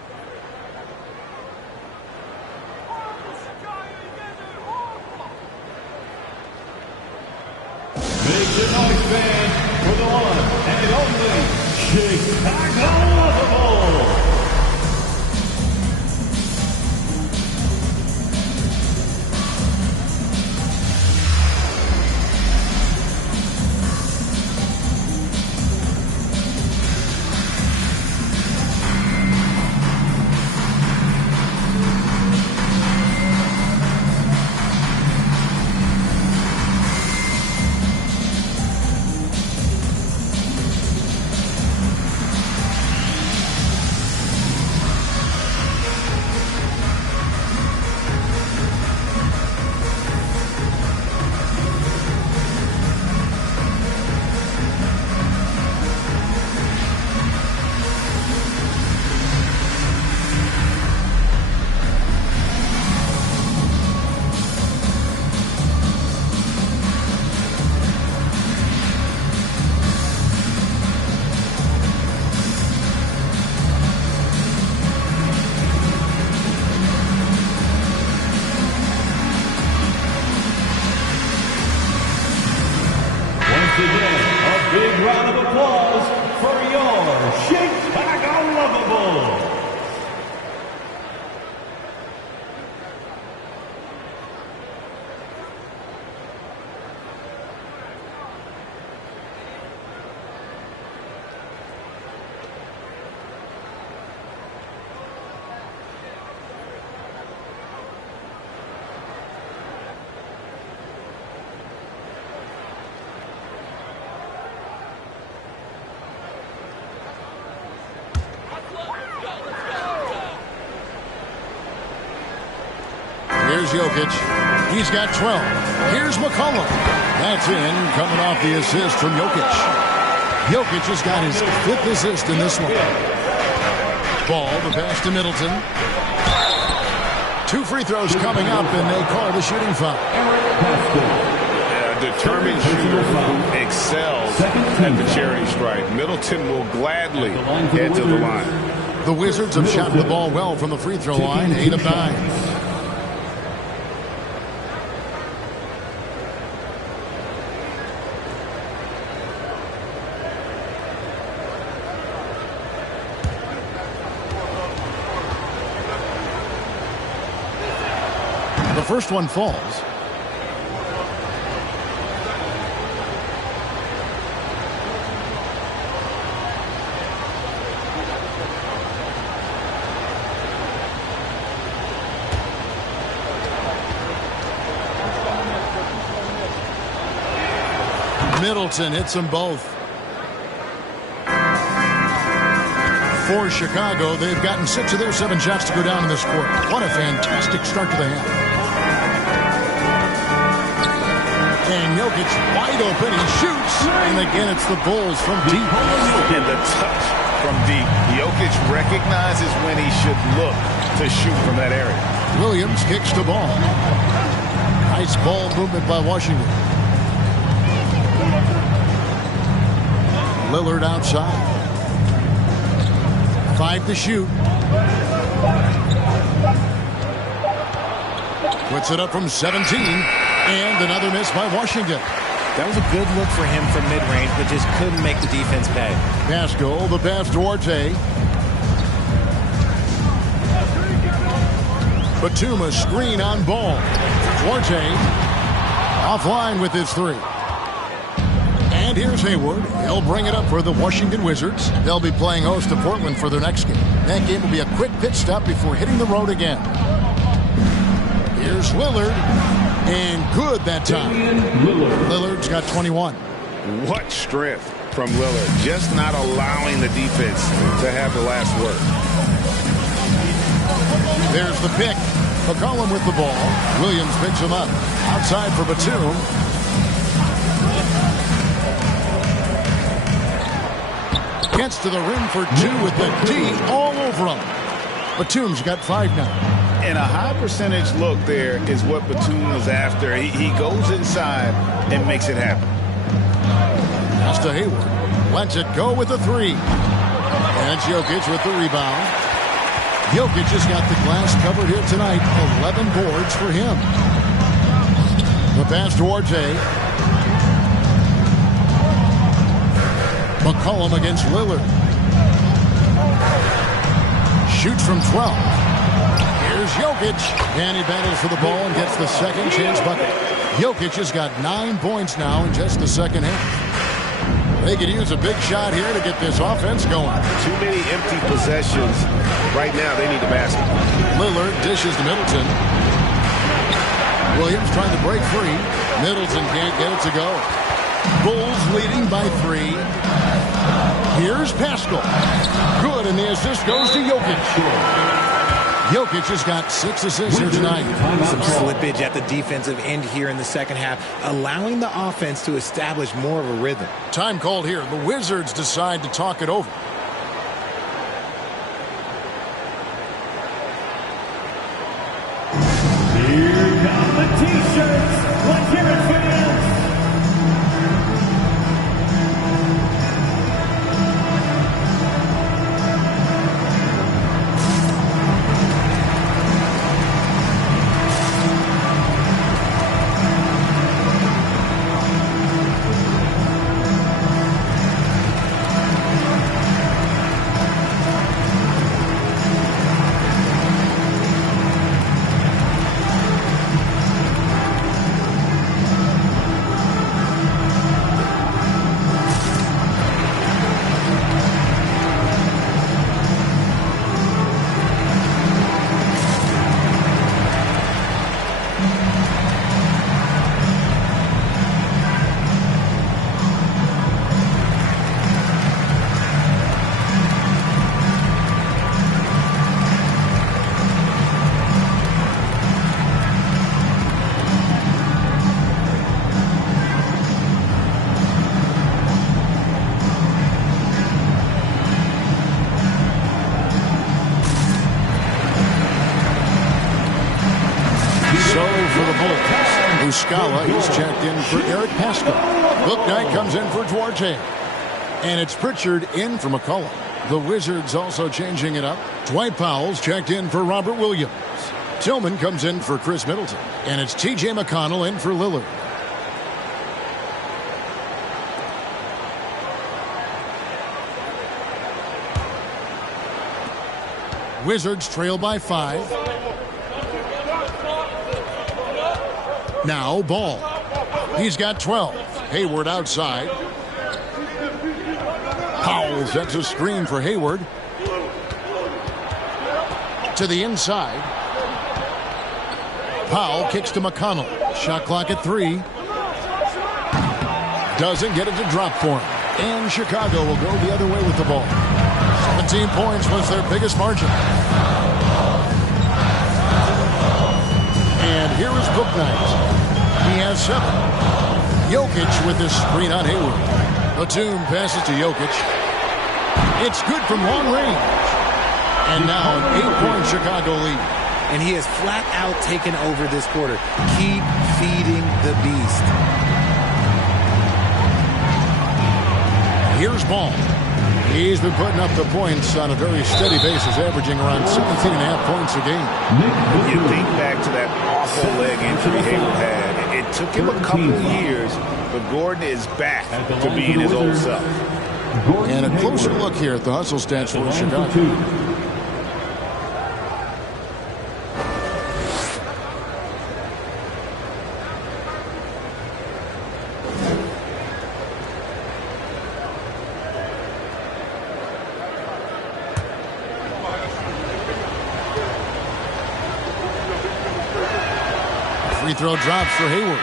Make the noise, fans, for the one and only Chicago Lovable. A big round of applause for your Chicago Lovable. Here's Jokic. He's got 12. Here's McCollum. That's in, coming off the assist from Jokic. Jokic has got his 5th assist in this one. Ball, the pass to Middleton. 2 free throws coming up, and they call the shooting foul. A determined shooter who excels at the charity stripe. Middleton will gladly head to the line. The Wizards have shot the ball well from the free throw line, 8 of 9. The first one falls. Middleton hits them both. For Chicago, they've gotten 6 of their 7 shots to go down in this quarter. What a fantastic start to the half. And Jokic wide open, he shoots, and again it's the Bulls from deep. And the touch from deep. Jokic recognizes when he should look to shoot from that area. Williams kicks the ball. Nice ball movement by Washington. Lillard outside. 5 to shoot. Puts it up from 17. And another miss by Washington. That was a good look for him from mid-range, but just couldn't make the defense pay. Pascal, the pass to Duarte. Batum, a screen on Ball. Duarte offline with his 3. And here's Hayward. He'll bring it up for the Washington Wizards. They'll be playing host to Portland for their next game. That game will be a quick pit stop before hitting the road again. Here's Lillard. And good that time. Lillard's got 21. What strength from Lillard. Just not allowing the defense to have the last word. There's the pick. McCollum with the ball. Williams picks him up. Outside for Batum. Gets to the rim for 2 with the D all over him. Batum's got 5 now. And a high percentage look there is what Batum was after. He goes inside and makes it happen. Pass to Hayward. Lets it go with the 3. And Jokic with the rebound. Jokic has got the glass covered here tonight. 11 boards for him. The pass to Duarte. McCollum against Lillard. Shoots from 12. Here's Jokic. And he battles for the ball and gets the second chance bucket. Jokic has got 9 points now in just the second half. They could use a big shot here to get this offense going. Too many empty possessions. Right now, they need the basket. Lillard dishes to Middleton. Williams trying to break free. Middleton can't get it to go. Bulls leading by 3. Here's Pascal. Good, and the assist goes to Jokic. Jokic has got 6 assists here tonight. Some slippage at the defensive end here in the second half, allowing the offense to establish more of a rhythm. Time called here. The Wizards decide to talk it over. Here come the T-shirts. Let's hear it, fans. Scala, he's checked in for Eric Pascal. Bouknight comes in for Duarte. And it's Pritchard in for McCollum. The Wizards also changing it up. Dwight Powell's checked in for Robert Williams. Tillman comes in for Chris Middleton. And it's T.J. McConnell in for Lillard. Wizards trail by 5. Now Ball. He's got 12. Hayward outside. Powell sets a screen for Hayward. To the inside. Powell kicks to McConnell. Shot clock at 3. Doesn't get it to drop for him. And Chicago will go the other way with the ball. 17 points was their biggest margin. And here is Bouknight. He has 7. Jokic with this screen on Hayward. Batum passes to Jokic. It's good from long range. And now an 8-point Chicago lead. And he has flat out taken over this quarter. Keep feeding the beast. Here's Ball. He's been putting up the points on a very steady basis, averaging around 17.5 points a game. You think back to that awful leg injury Hayward had. It took him a couple of years, but Gordon is back to being his old self. And a closer look here at the hustle stats for Chicago. Free throw drops for Hayward.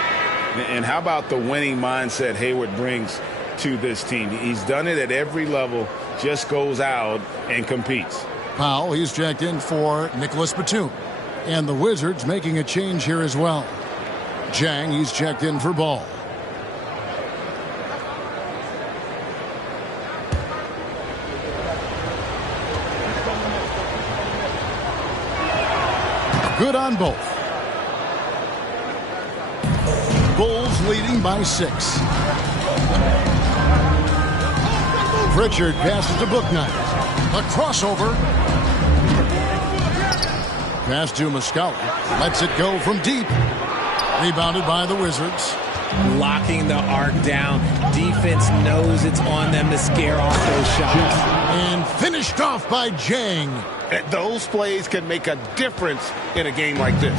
And how about the winning mindset Hayward brings to this team? He's done it at every level, just goes out and competes. Powell, he's checked in for Nicholas Batum. And the Wizards making a change here as well. Jang, he's checked in for Ball. Good on both. Bulls leading by 6. Pritchard passes to Bouknight. A crossover. Pass to Muscala. Lets it go from deep. Rebounded by the Wizards. Locking the arc down. Defense knows it's on them to scare off those shots. And finished off by Jang. Those plays can make a difference in a game like this.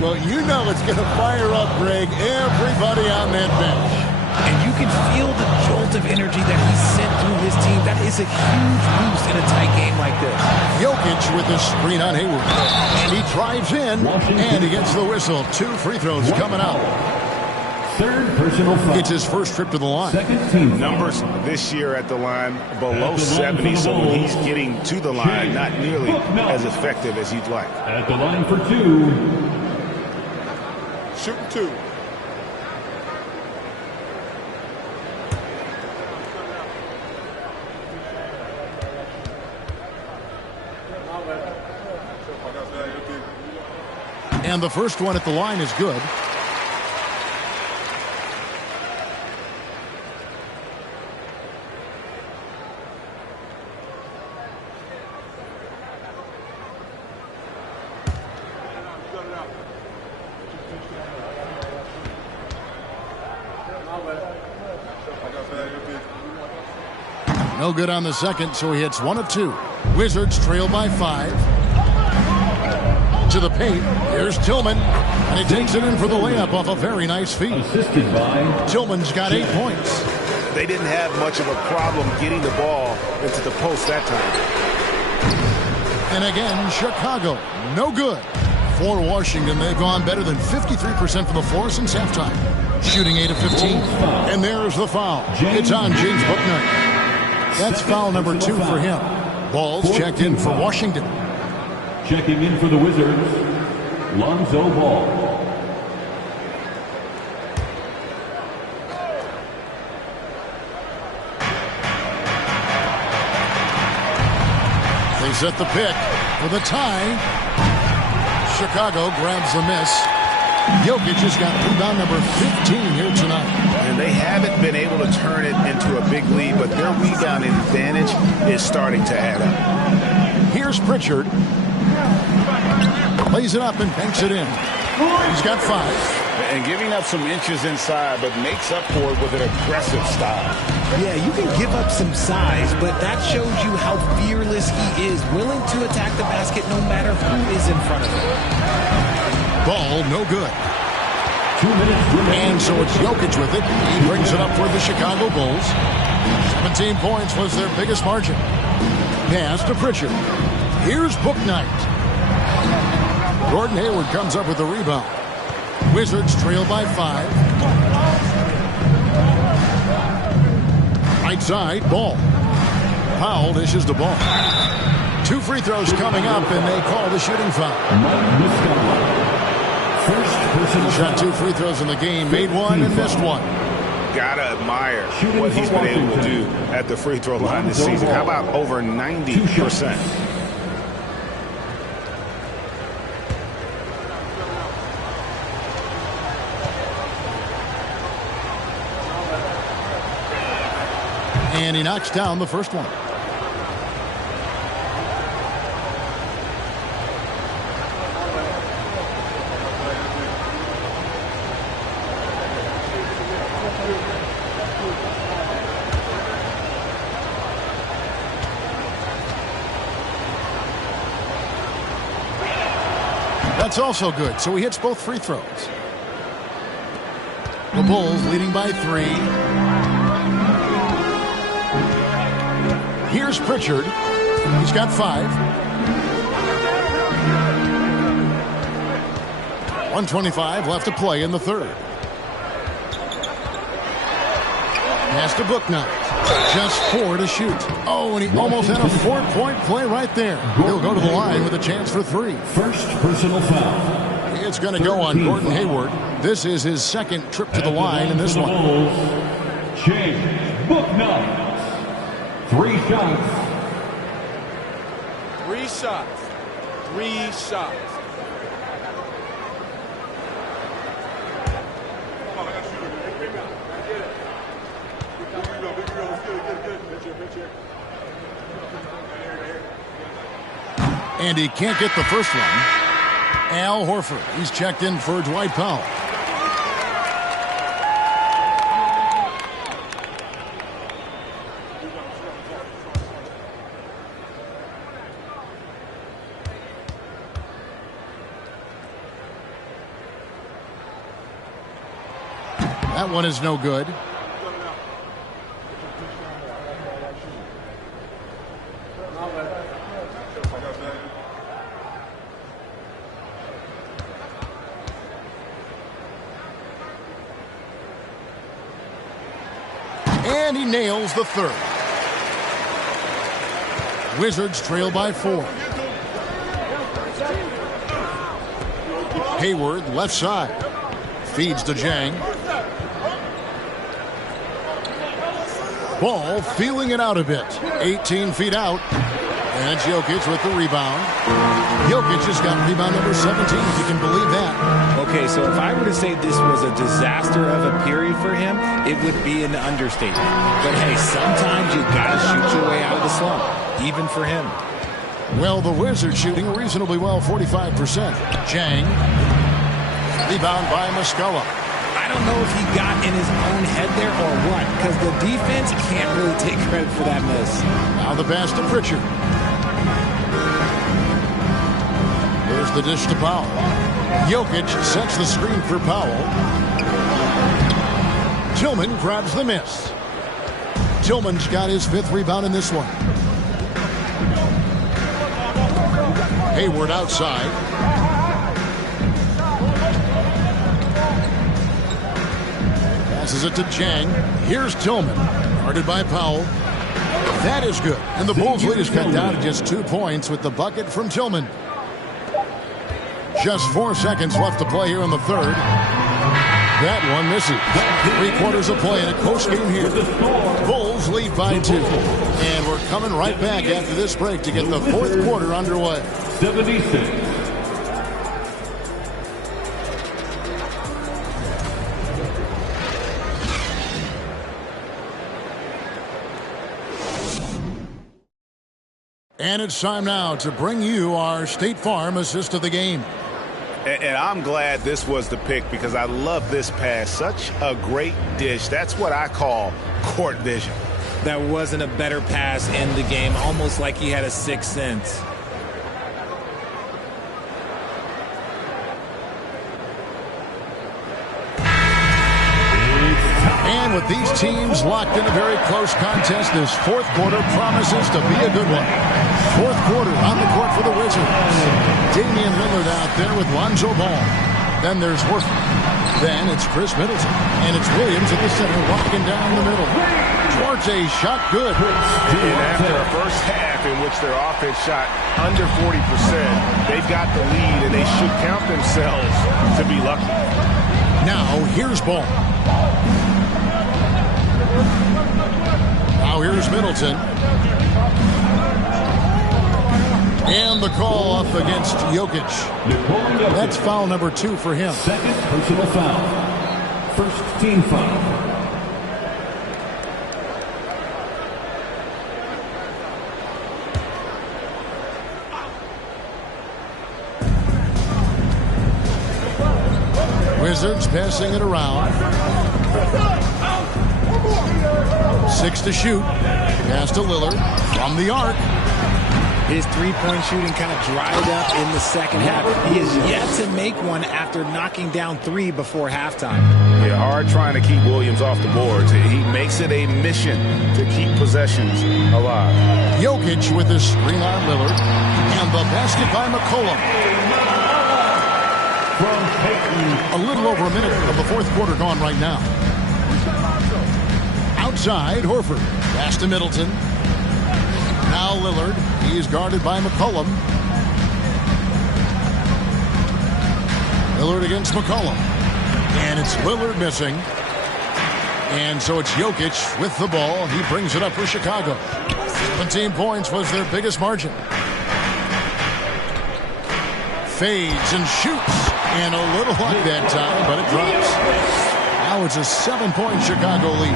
Well, you know it's going to fire up, Greg, everybody on that bench. And you can feel the jolt of energy that he sent through his team. That is a huge boost in a tight game like this. Jokic with the screen on Hayward. And he drives in, and he gets the whistle. 2 free throws coming out. Third personal foul. It's his first trip to the line. Second team. Numbers this year at the line below 70, so when he's getting to the line, not nearly as effective as you'd like. At the line for 2. Shooting 2. And the first one at the line is good. No good on the second, so he hits 1 of 2. Wizards trail by 5. To the paint. Here's Tillman. And he takes it in for the layup off a very nice feed. Assisted by Tillman's got 8 points. They didn't have much of a problem getting the ball into the post that time. And again, Chicago, no good. For Washington, they've gone better than 53% from the floor since halftime. Shooting 8 of 15. And there's the foul. It's on James Bouknight. That's foul number 2 for him. Ball's checked in for Washington. Checking in for the Wizards, Lonzo Ball. They set the pick for the tie. Chicago grabs the miss. Jokic has got rebound number 15 here tonight. And they haven't been able to turn it into a big lead, but their rebounding advantage is starting to add up. Here's Pritchard. Lays it up and banks it in. He's got 5. And giving up some inches inside, but makes up for it with an aggressive style. Yeah, you can give up some size, but that shows you how fearless he is, willing to attack the basket no matter who is in front of him. Ball, no good. 2 minutes remaining. And so it's Jokic with it. He brings it up for the Chicago Bulls. 17 points was their biggest margin. Pass to Pritchard. Here's Bouknight. Gordon Hayward comes up with the rebound. Wizards trail by 5. Right side, Ball. Powell dishes the ball. 2 free throws coming up, and they call the shooting foul. Shot 2 free throws in the game, made 1 and missed 1. Gotta admire what he's been able to do at the free throw line this season. How about over 90%? And he knocks down the first one. That's also good, so he hits both free throws. The Bulls leading by 3. Here's Pritchard. He's got 5. 1:25 left to play in the third. Pass to Booknight. Just 4 to shoot. Oh, and he almost had a 4-point play right there. He'll go to the line with a chance for 3. First personal foul. It's going to go on Gordon Hayward. This is his second trip to the line in this one. James Booknight. 3 shots. 3 shots. 3 shots. And he can't get the first one. Al Horford. He's checked in for Dwight Powell. That one is no good. And he nails the third. Wizards trail by 4. Hayward left side. Feeds to Jang. Ball feeling it out a bit. 18 feet out. And it's Jokic with the rebound. Jokic has got rebound number 17, if you can believe that. Okay, so if I were to say this was a disaster of a period for him, it would be an understatement. But hey, sometimes you got to shoot your way out of the slump, even for him. Well, the Wizards shooting reasonably well, 45%. Jang. Rebound by Muscala. I don't know if he got in his own head there or what, because the defense can't really take credit for that miss. Now the pass to Pritchard. Here's the dish to Powell. Jokic sets the screen for Powell. Tillman grabs the miss. Tillman's got his 5th rebound in this one. Hayward outside. Passes it to Jang. Here's Tillman. Guarded by Powell. That is good. And the Bulls' lead is cut down to just 2 points with the bucket from Tillman. Just 4 seconds left to play here in the third. That one misses. 3 quarters of play in a close game here. Bulls lead by 2. And we're coming right back after this break to get the 4th quarter underway. 76. And it's time now to bring you our State Farm assist of the game. And I'm glad this was the pick because I love this pass. Such a great dish. That's what I call court vision. That wasn't a better pass in the game, almost like he had a 6th sense. And with these teams locked in a very close contest, this 4th quarter promises to be a good one. 4th quarter on the court for the Wizards. Damian Lillard out there with Lonzo Ball. Then there's Horford. Then it's Chris Middleton. And it's Williams at the center walking down the middle. Duarte shot good. And after a first half in which their offense shot under 40%, they've got the lead and they should count themselves to be lucky. Now here's Ball. Now here's Middleton. And the call up against Jokic. That's foul number 2 for him. 2nd personal foul. 1st team foul. Wizards passing it around. 6 to shoot. Pass to Lillard from the arc. His three-point shooting kind of dried up in the second half. He is yet to make one after knocking down 3 before halftime. Yeah, hard trying to keep Williams off the boards. He makes it a mission to keep possessions alive. Jokic with his screen on Lillard. And the basket by McCollum. A little over a minute of the fourth quarter gone right now. Outside, Horford. Pass to Middleton. Now Lillard. He is guarded by McCollum. Lillard against McCollum. And it's Lillard missing. And so it's Jokic with the ball. He brings it up for Chicago. 17 points was their biggest margin. Fades and shoots. And a little luck that time, but it drops. Now it's a 7-point Chicago lead.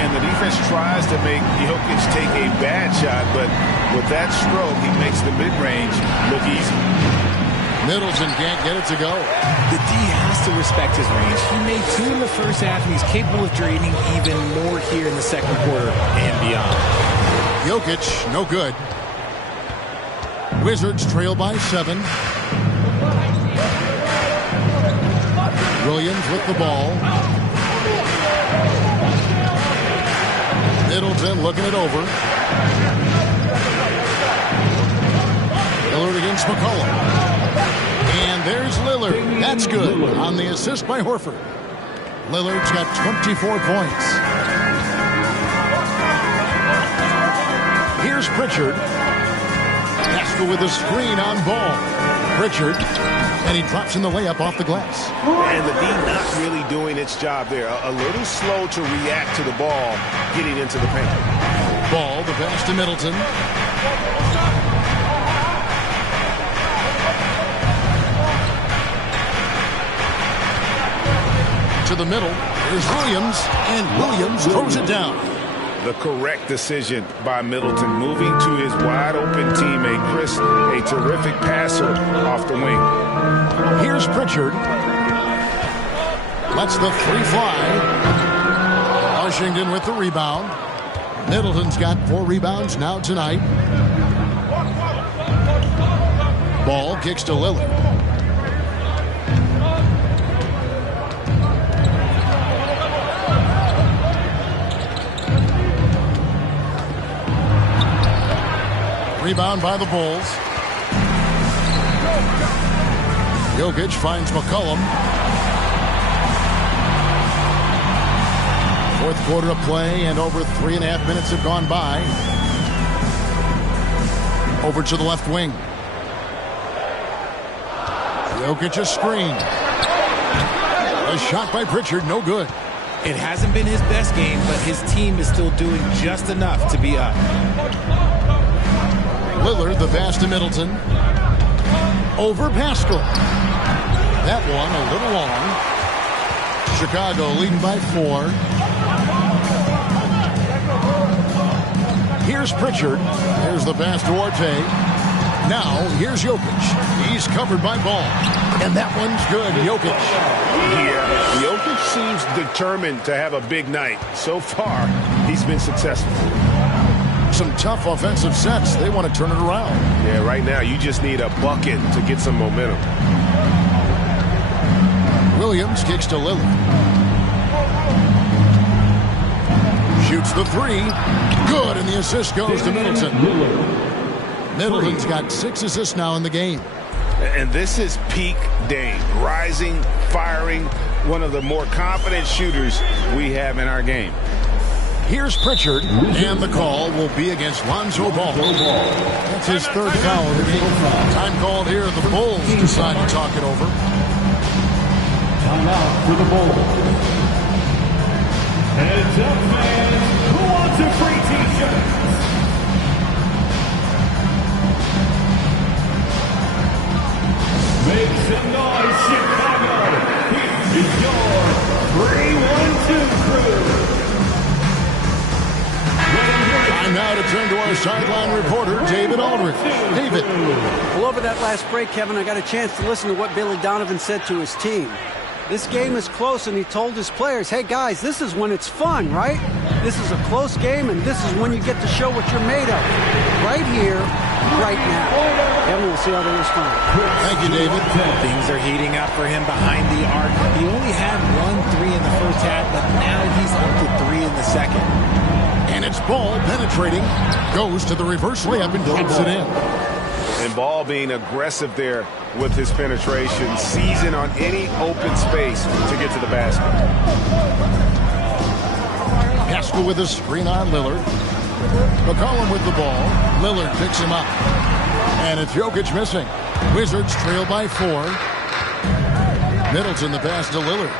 And the defense tries to make Jokic take a bad shot, but with that stroke, he makes the mid-range look easy. Middleton can't get it to go. The D has to respect his range. He made 2 in the first half, and he's capable of draining even more here in the second quarter and beyond. Jokic, no good. Wizards trail by 7. Williams with the ball. Middleton looking it over. Lillard against McCollum. And there's Lillard. That's good on the assist by Horford. Lillard's got 24 points. Here's Pritchard. Pascal with a screen on Ball. Pritchard. And he drops in the layup off the glass. And the D not really doing its job there. A little slow to react to the ball getting into the paint. Ball, the pass to Middleton. To the middle. There's Williams. And Williams throws it down. The correct decision by Middleton, moving to his wide-open teammate, Chris, a terrific passer off the wing. Here's Pritchard. Lets the 3 fly. Washington with the rebound. Middleton's got 4 rebounds now tonight. Ball kicks to Lillard. Rebound by the Bulls. Jokic finds McCollum. Fourth quarter of play, and over 3.5 minutes have gone by. Over to the left wing. Jokic a screen. A shot by Pritchard, no good. It hasn't been his best game, but his team is still doing just enough to be up. Lillard, the pass to Middleton. Over Pascal. That one a little long. Chicago leading by 4. Here's Pritchard. Here's the pass to Orte. Now, here's Jokic. He's covered by Ball. And that one's good, Jokic. Yeah, Jokic seems determined to have a big night. So far, he's been successful. Some tough offensive sets. They want to turn it around. Yeah, right now you just need a bucket to get some momentum. Williams kicks to Lillard. Shoots the 3. Good, and the assist goes to Middleton. Middleton's got 6 assists now in the game. And this is peak Dame. Rising, firing, one of the more confident shooters we have in our game. Here's Pritchard, and the call will be against Lonzo Ball. That's his 3rd foul of the game. Time called here. The Bulls decide to talk it over. Timeout for the Bulls. Heads up, fans. Who wants a free T-shirt? Make some noise, Chicago. Here is your 3-1-2 crew. Time now to turn to our sideline reporter, David Aldridge. David. Well, over that last break, Kevin, I got a chance to listen to what Billy Donovan said to his team. This game is close, and he told his players, hey, guys, this is when it's fun, right? This is a close game, and this is when you get to show what you're made of. Right here, right now. And we'll see how they respond. Thank you, David. Things are heating up for him behind the arc. He only had 1 3 in the first half, but now he's up to 3 in the second. And it's Ball penetrating. Goes to the reverse layup and drops it in. And Ball being aggressive there with his penetration, seizing on any open space to get to the basket. Pascal with a screen on Lillard. McCollum with the ball. Lillard picks him up. And it's Jokic missing. Wizards trail by 4. Middleton the pass to Lillard.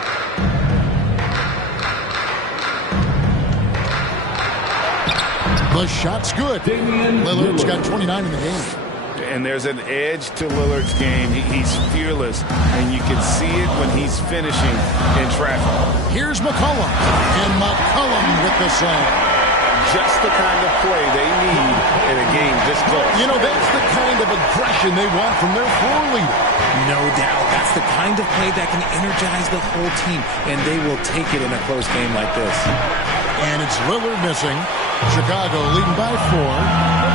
The shot's good. Lillard's got 29 in the game. And there's an edge to Lillard's game. He's fearless, and you can see it when he's finishing in traffic. Here's McCollum, and McCollum with the slam. Just the kind of play they need in a game this close. You know, that's the kind of aggression they want from their floor leader. No doubt. That's the kind of play that can energize the whole team, and they will take it in a close game like this. And it's Lillard missing. Chicago leading by 4.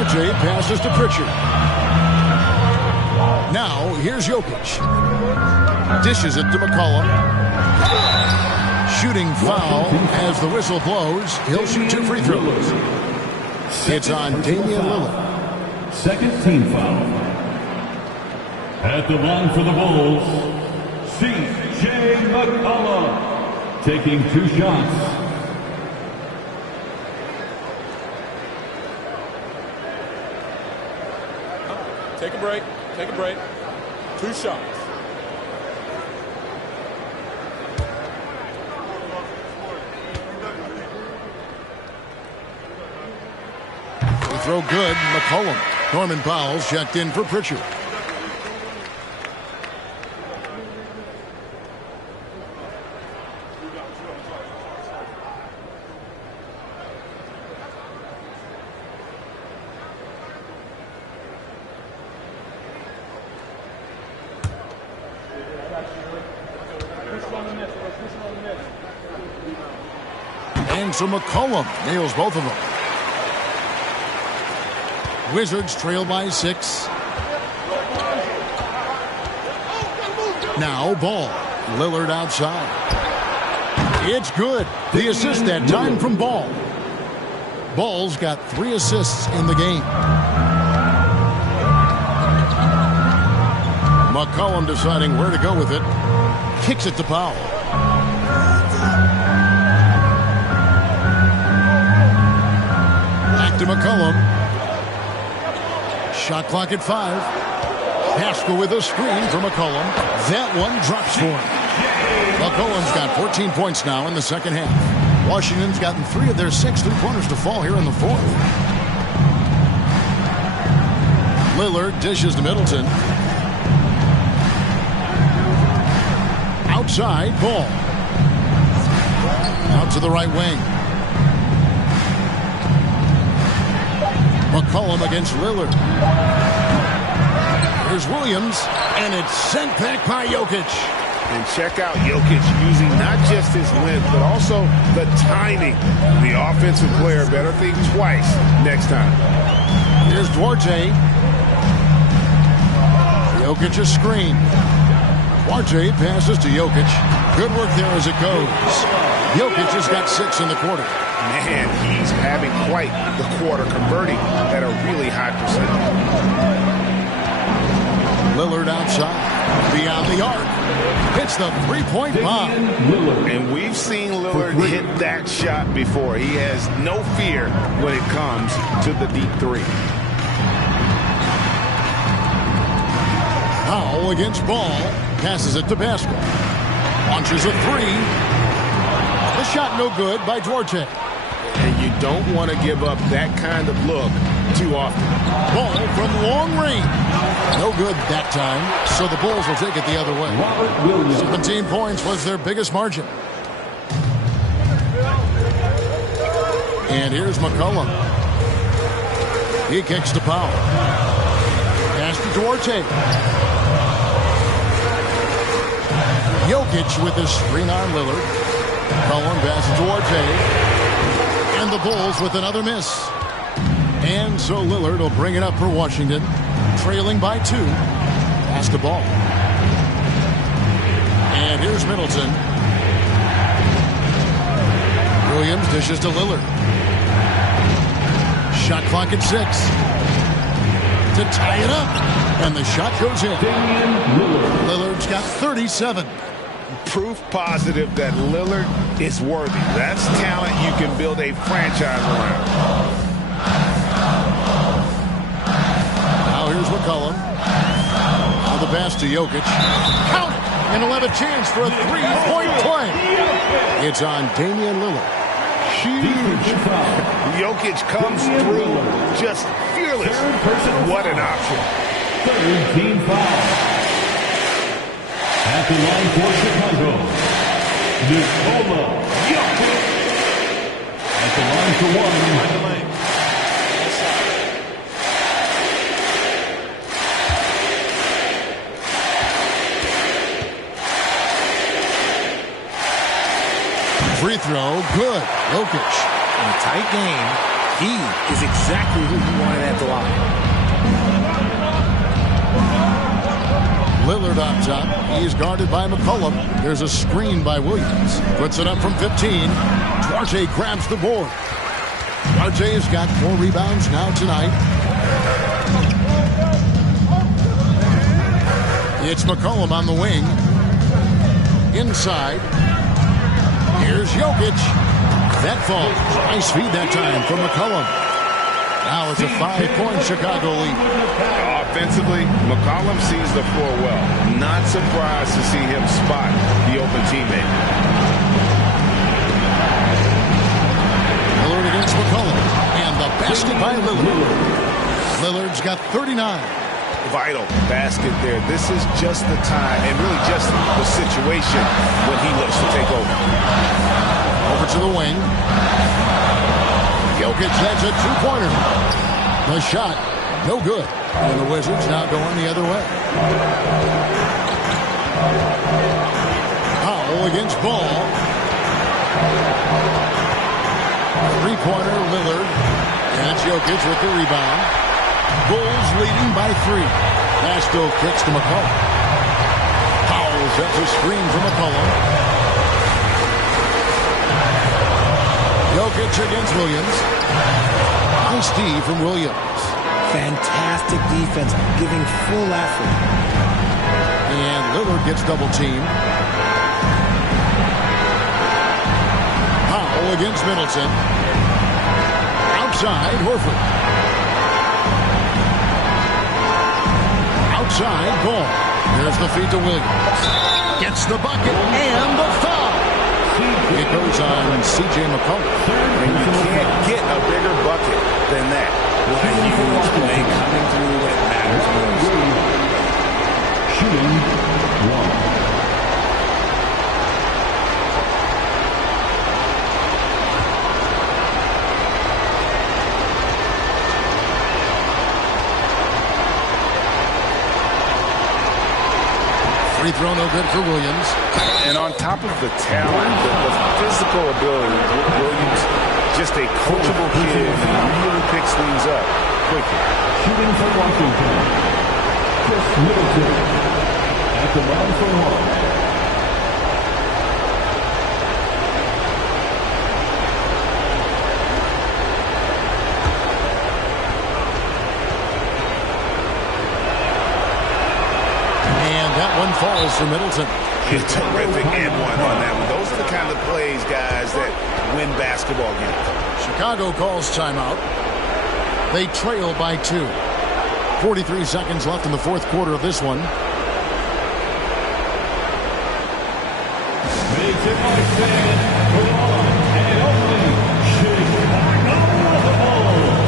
RJ passes to Pritchard. Now, here's Jokic. Dishes it to McCollum. Shooting foul as the whistle blows. He'll shoot 2 free throws. It's on Damian Lillard. Second team foul. At the line for the Bulls, C.J. McCollum taking 2 shots. Take a break. Take a break. 2 shots. Free throw good. McCollum. Norman Powell's checked in for Pritchard. And so McCollum nails both of them. Wizards trail by 6. Now Ball. Lillard outside. It's good. The assist that time from Ball. Ball's got 3 assists in the game. McCollum deciding where to go with it. Kicks it to Powell. Back to McCollum. Shot clock at 5. Pascal with a screen for McCollum. That one drops for him. McCollum's got 14 points now in the second half. Washington's gotten 3 of their 6 3-pointers to fall here in the 4th. Lillard dishes to Middleton. Outside, Ball. Out to the right wing. McCollum against Lillard. Here's Williams, and it's sent back by Jokic. And check out Jokic using not just his length, but also the timing. The offensive player better think twice next time. Here's Duarte. Jokic a screen. Duarte passes to Jokic. Good work there as it goes. Jokic has got 6 in the quarter. Man, he's having quite the quarter, converting at a really high percentage. Lillard outside, beyond the arc. Hits the 3-point bomb. And we've seen Lillard hit that shot before. He has no fear when it comes to the deep 3. Powell against Ball. Passes it to Pascal. Launches a 3. The shot no good by Duarte. And you don't want to give up that kind of look too often. Ball from long range. No good that time, so the Bulls will take it the other way. 17 points was their biggest margin. And here's McCollum. He kicks to Powell. Pass to Duarte. Jokic with the screen on Lillard. Cullen passes to Arte. And the Bulls with another miss. And so Lillard will bring it up for Washington, trailing by 2. Basketball. And here's Middleton. Williams dishes to Lillard. Shot clock at 6. To tie it up. And the shot goes in. Lillard's got 37. Proof positive that Lillard is worthy. That's talent you can build a franchise around. Now here's McCollum. Now the pass to Jokic. Count it! And he'll have a chance for a three-point play. It's on Damian Lillard. Huge. Jokic comes through just fearless. What an option. 13 fouls. At the line for Chicago, Nikola Jokic. At the line for 1. Free throw, good. Jokic. In a tight game, he is exactly who you wanted at the line. Lillard on top. He's guarded by McCollum. There's a screen by Williams. Puts it up from 15. Duarte grabs the board. Duarte has got 4 rebounds now tonight. It's McCollum on the wing. Inside. Here's Jokic. That falls. Nice feed that time from McCollum. Now it's a 5-point Chicago lead. Offensively, McCollum sees the floor well. Not surprised to see him spot the open teammate. Lillard against McCollum. And the basket by Lillard. Lillard's got 39. Vital basket there. This is just the time and really just the situation when he looks to take over. Over to the wing. Jokic has a 2-pointer. The shot, no good. And the Wizards now going the other way. Powell against Ball. 3-pointer Lillard. And it's Jokic with the rebound. Bulls leading by 3. Pasto kicks to McCollum. Powell sets a screen for McCollum. Jokic against Williams. Nice D from Williams. Fantastic defense, giving full effort. And Lillard gets double teamed. Powell against Middleton. Outside, Horford. Outside, Ball. There's the feed to Williams. Gets the bucket and the foul. It goes on C.J. McCollum. And you can't get a bigger bucket than that. What a huge play coming through when it matters most. Shooting 1. Free throw no good for Williams. And on top of the talent, the physical ability, Williams, just a coachable kid who really picks things up quickly. Shooting for Washington, Chris Middleton. At the line for 1. That one falls for Middleton. A terrific and one on that one. Those are the kind of plays, guys, that win basketball games. Chicago calls timeout. They trail by 2. 43 seconds left in the fourth quarter of this one. Makes it my stand for one and only Chicago Bulls.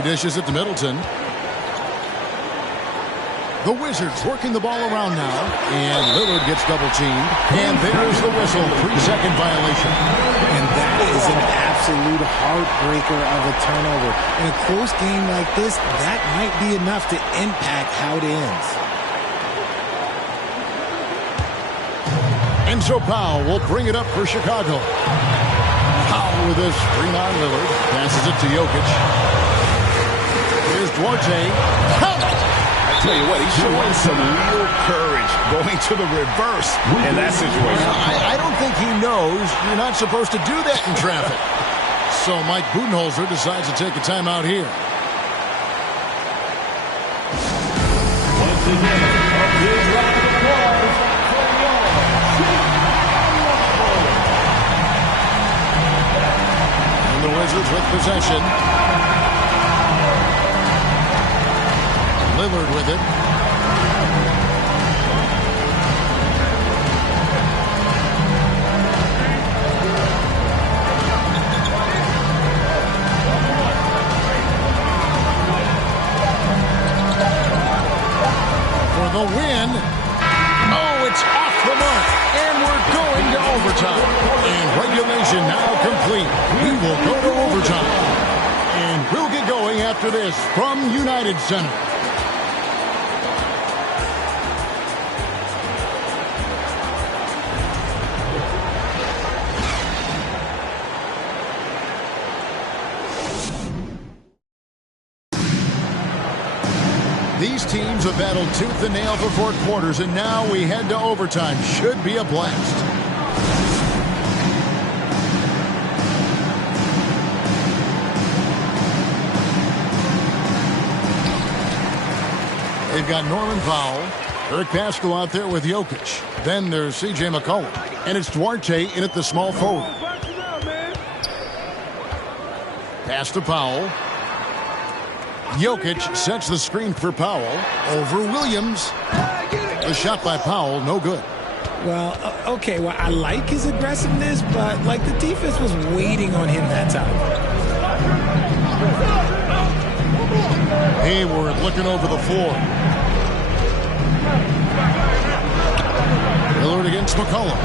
He dishes it to Middleton. The Wizards working the ball around now, and Lillard gets double-teamed. And there's the whistle, 3-second violation. And that is an absolute heartbreaker of a turnover. In a close game like this, that might be enough to impact how it ends. And so Powell will bring it up for Chicago. Powell with a screen on Lillard. Passes it to Jokic. Here's Duarte. Count it! I tell you what, he's showing some real courage going to the reverse in that situation. I don't think he knows you're not supposed to do that in traffic. So Mike Budenholzer decides to take a timeout here. Once again, a big round of applause for your And the Wizards with possession. Lillard with it. For the win. Oh, it's off the mark. And we're going to overtime. And regulation now complete. We will go to overtime. And we'll get going after this from United Center. These teams have battled tooth and nail for 4 quarters, and now we head to overtime. Should be a blast. They've got Norman Powell, Eric Paschal out there with Jokic. Then there's C.J. McCollum, and it's Duarte in at the small forward. Pass to Powell. Jokic sets the screen for Powell over Williams. The shot by Powell, no good. Well, okay, well, I like his aggressiveness, but like the defense was waiting on him that time. Hayward looking over the floor. Lillard against McCollum.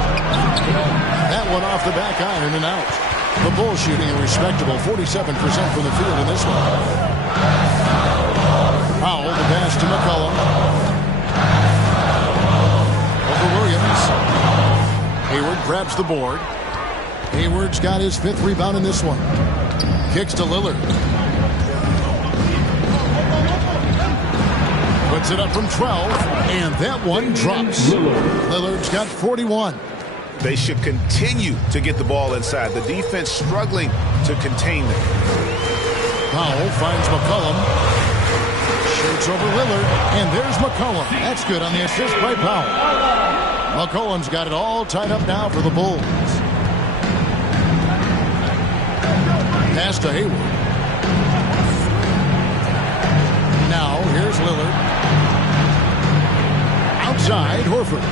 That one off the back iron and out. The Bulls shooting a respectable 47% from the field in this one. Powell, the pass to McCollum. Over Williams. Hayward grabs the board. Hayward's got his 5th rebound in this one. Kicks to Lillard. Puts it up from 12, and that one drops. Lillard's got 41. They should continue to get the ball inside. The defense struggling to contain them. Powell finds McCollum. Shoots over Lillard, and there's McCollum. That's good on the assist by Powell. McCollum's got it all tied up now for the Bulls. Pass to Hayward. Now, here's Lillard. Outside, Horford.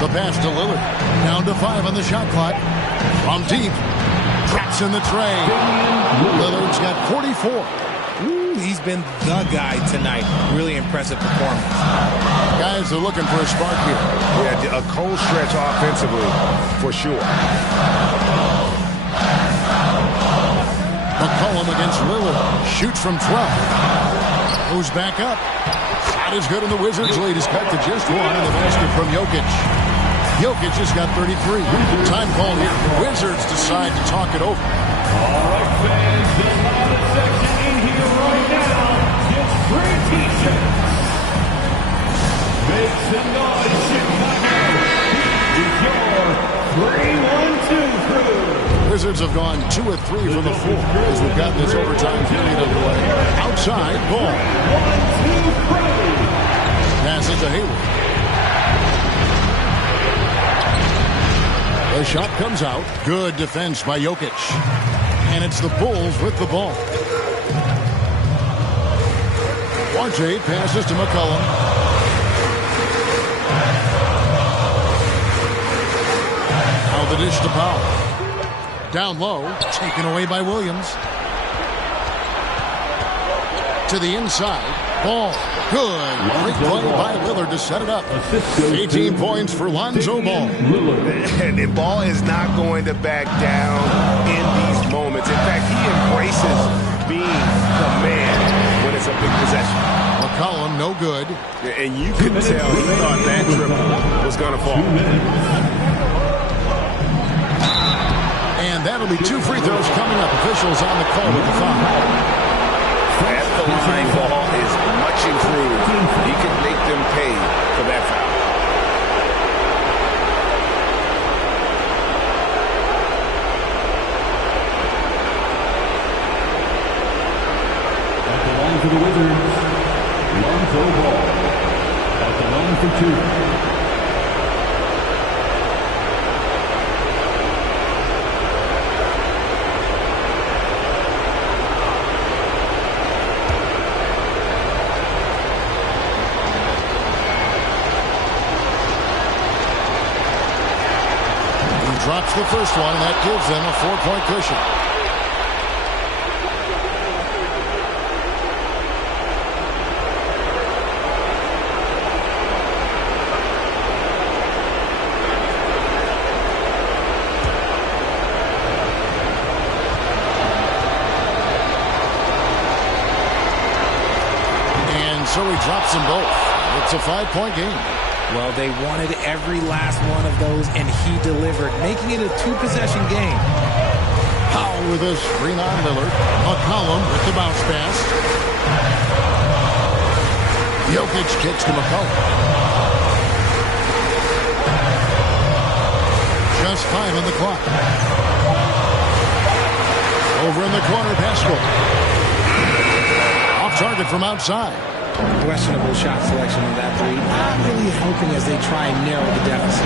The pass to Lillard. Down to 5 on the shot clock. From deep. Drops in the tray. Lillard's got 44. Ooh, he's been the guy tonight. Really impressive performance. Guys are looking for a spark here. Yeah, a cold stretch offensively, for sure. McCollum against Lillard. Shoots from 12. Goes back up. Shot is good, and the Wizards lead is cut to just 1 in the basket from Jokic. Jokic has got 33. Time called here. Wizards decide to talk it over. All right, fans, the loudest section in here right now gets 3 T-shirts. Make some noise, Chicago. It's your 3-1-2 crew. Wizards have gone 2 of 3 from the floor as we've got this overtime period underway. Outside, ball. 1-2-3. Passes to Hayward. The shot comes out. Good defense by Jokic. And it's the Bulls with the ball. Duarte passes to McCollum. Now the dish to Powell. Down low, taken away by Williams. To the inside. Ball. Good. Great play by Lillard to set it up. 18 points for Lonzo Ball. And the Ball is not going to back down in these moments. In fact, he embraces being the man when it's a big possession. McCollum, no good. And you could tell he thought that triple was going to fall. And that'll be 2 free throws coming up. Officials on the call with the foul. At the line, Ball is much improved. He could make them pay for that foul. At the line for the Wizards, Lonzo Ball. At the line for 2. Drops the first one, and that gives them a 4-point cushion. And so he drops them both. It's a 5-point game. Well, they wanted every last one of those, and he delivered, making it a 2-possession game. Powell with a screen on Lillard. McCollum with the bounce pass. Jokic kicks to McCollum. Just 5 on the clock. Over in the corner, Pascal. Off target from outside. Questionable shot selection on that three. Not really helping as they try and narrow the deficit.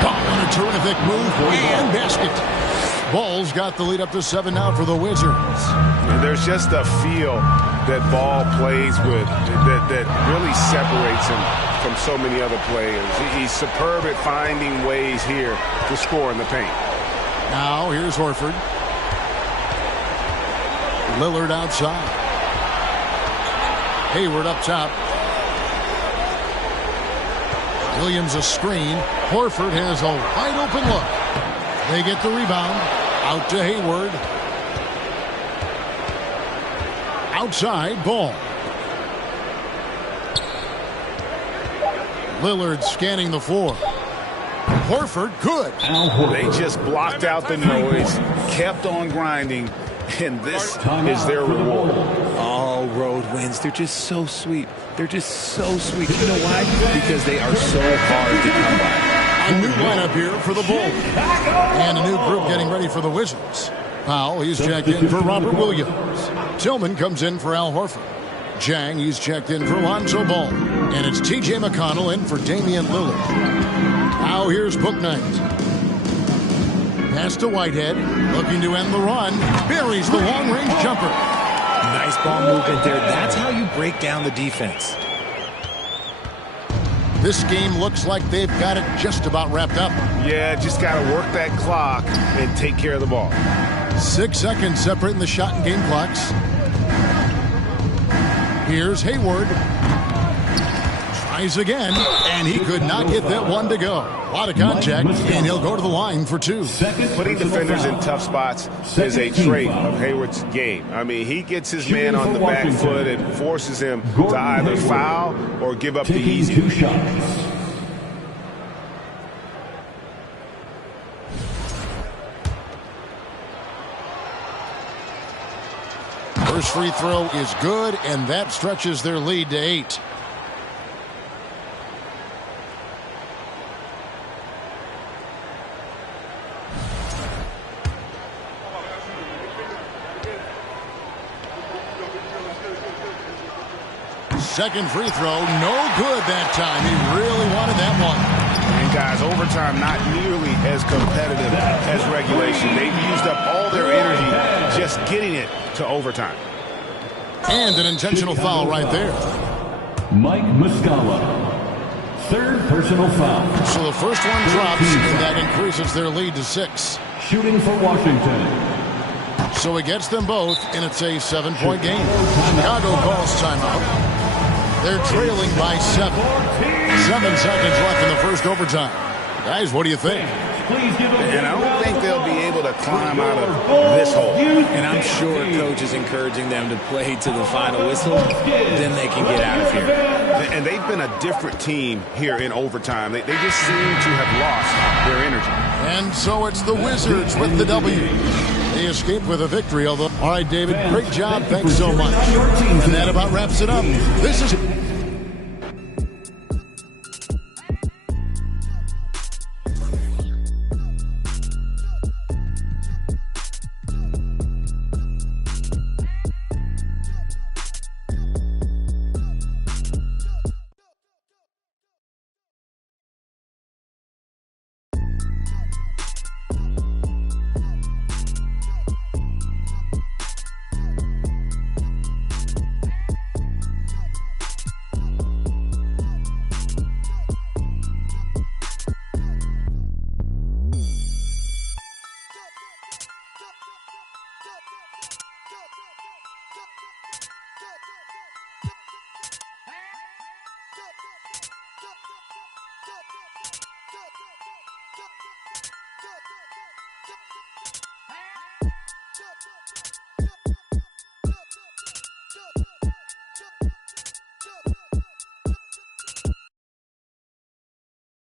Ball on a terrific move and basket. Ball's got the lead up to 7 now for the Wizards. There's just a feel that Ball plays with that really separates him from so many other players. He's superb at finding ways here to score in the paint. Now here's Horford. Lillard outside. Hayward up top. Williams a screen. Horford has a wide open look. They get the rebound. Out to Hayward. Outside, Ball. Lillard scanning the floor. Horford, good. They just blocked out the noise, kept on grinding, and this is their reward. All road wins. They're just so sweet. They're just so sweet. You know why? Because they are so hard to come by. A new lineup here for the Bulls. And a new group getting ready for the Wizards. Powell, he's checked in for Robert Williams. Tillman comes in for Al Horford. Jang, he's checked in for Lonzo Ball. And it's T.J. McConnell in for Damian Lillard. Now here's Bouknight. Pass to Whitehead, looking to end the run. Buries the long-range jumper. Nice ball movement there. That's how you break down the defense. This game looks like they've got it just about wrapped up. Yeah, just got to work that clock and take care of the ball. 6 seconds separating the shot and game clocks. Here's Hayward. Tries again, and he could not get that one to go. A lot of contact, and he'll go to the line for 2. Putting defenders in tough spots is a trait of Hayward's game. I mean, he gets his man on the back foot and forces him to either foul or give up the easy. 2 shots. First free throw is good, and that stretches their lead to 8. Second free throw, no good that time. He really wanted that one. And guys, overtime not nearly as competitive as regulation. They've used up all their energy just getting it to overtime. And an intentional foul right there. Mike Muscala. third personal foul. So the first one drops, and that increases their lead to 6. Shooting for Washington. So he gets them both, and it's a 7-point game. Chicago calls timeout. They're trailing by 7. 7 seconds left in the first overtime. Guys, what do you think? And I don't think they'll be able to climb out of this hole. And I'm sure Coach is encouraging them to play to the final whistle. Then they can get out of here. And they've been a different team here in overtime. They just seem to have lost their energy. And so it's the Wizards with the W. They escape with a victory, although... All right, David, great job. Thanks so much. And that about wraps it up. This is...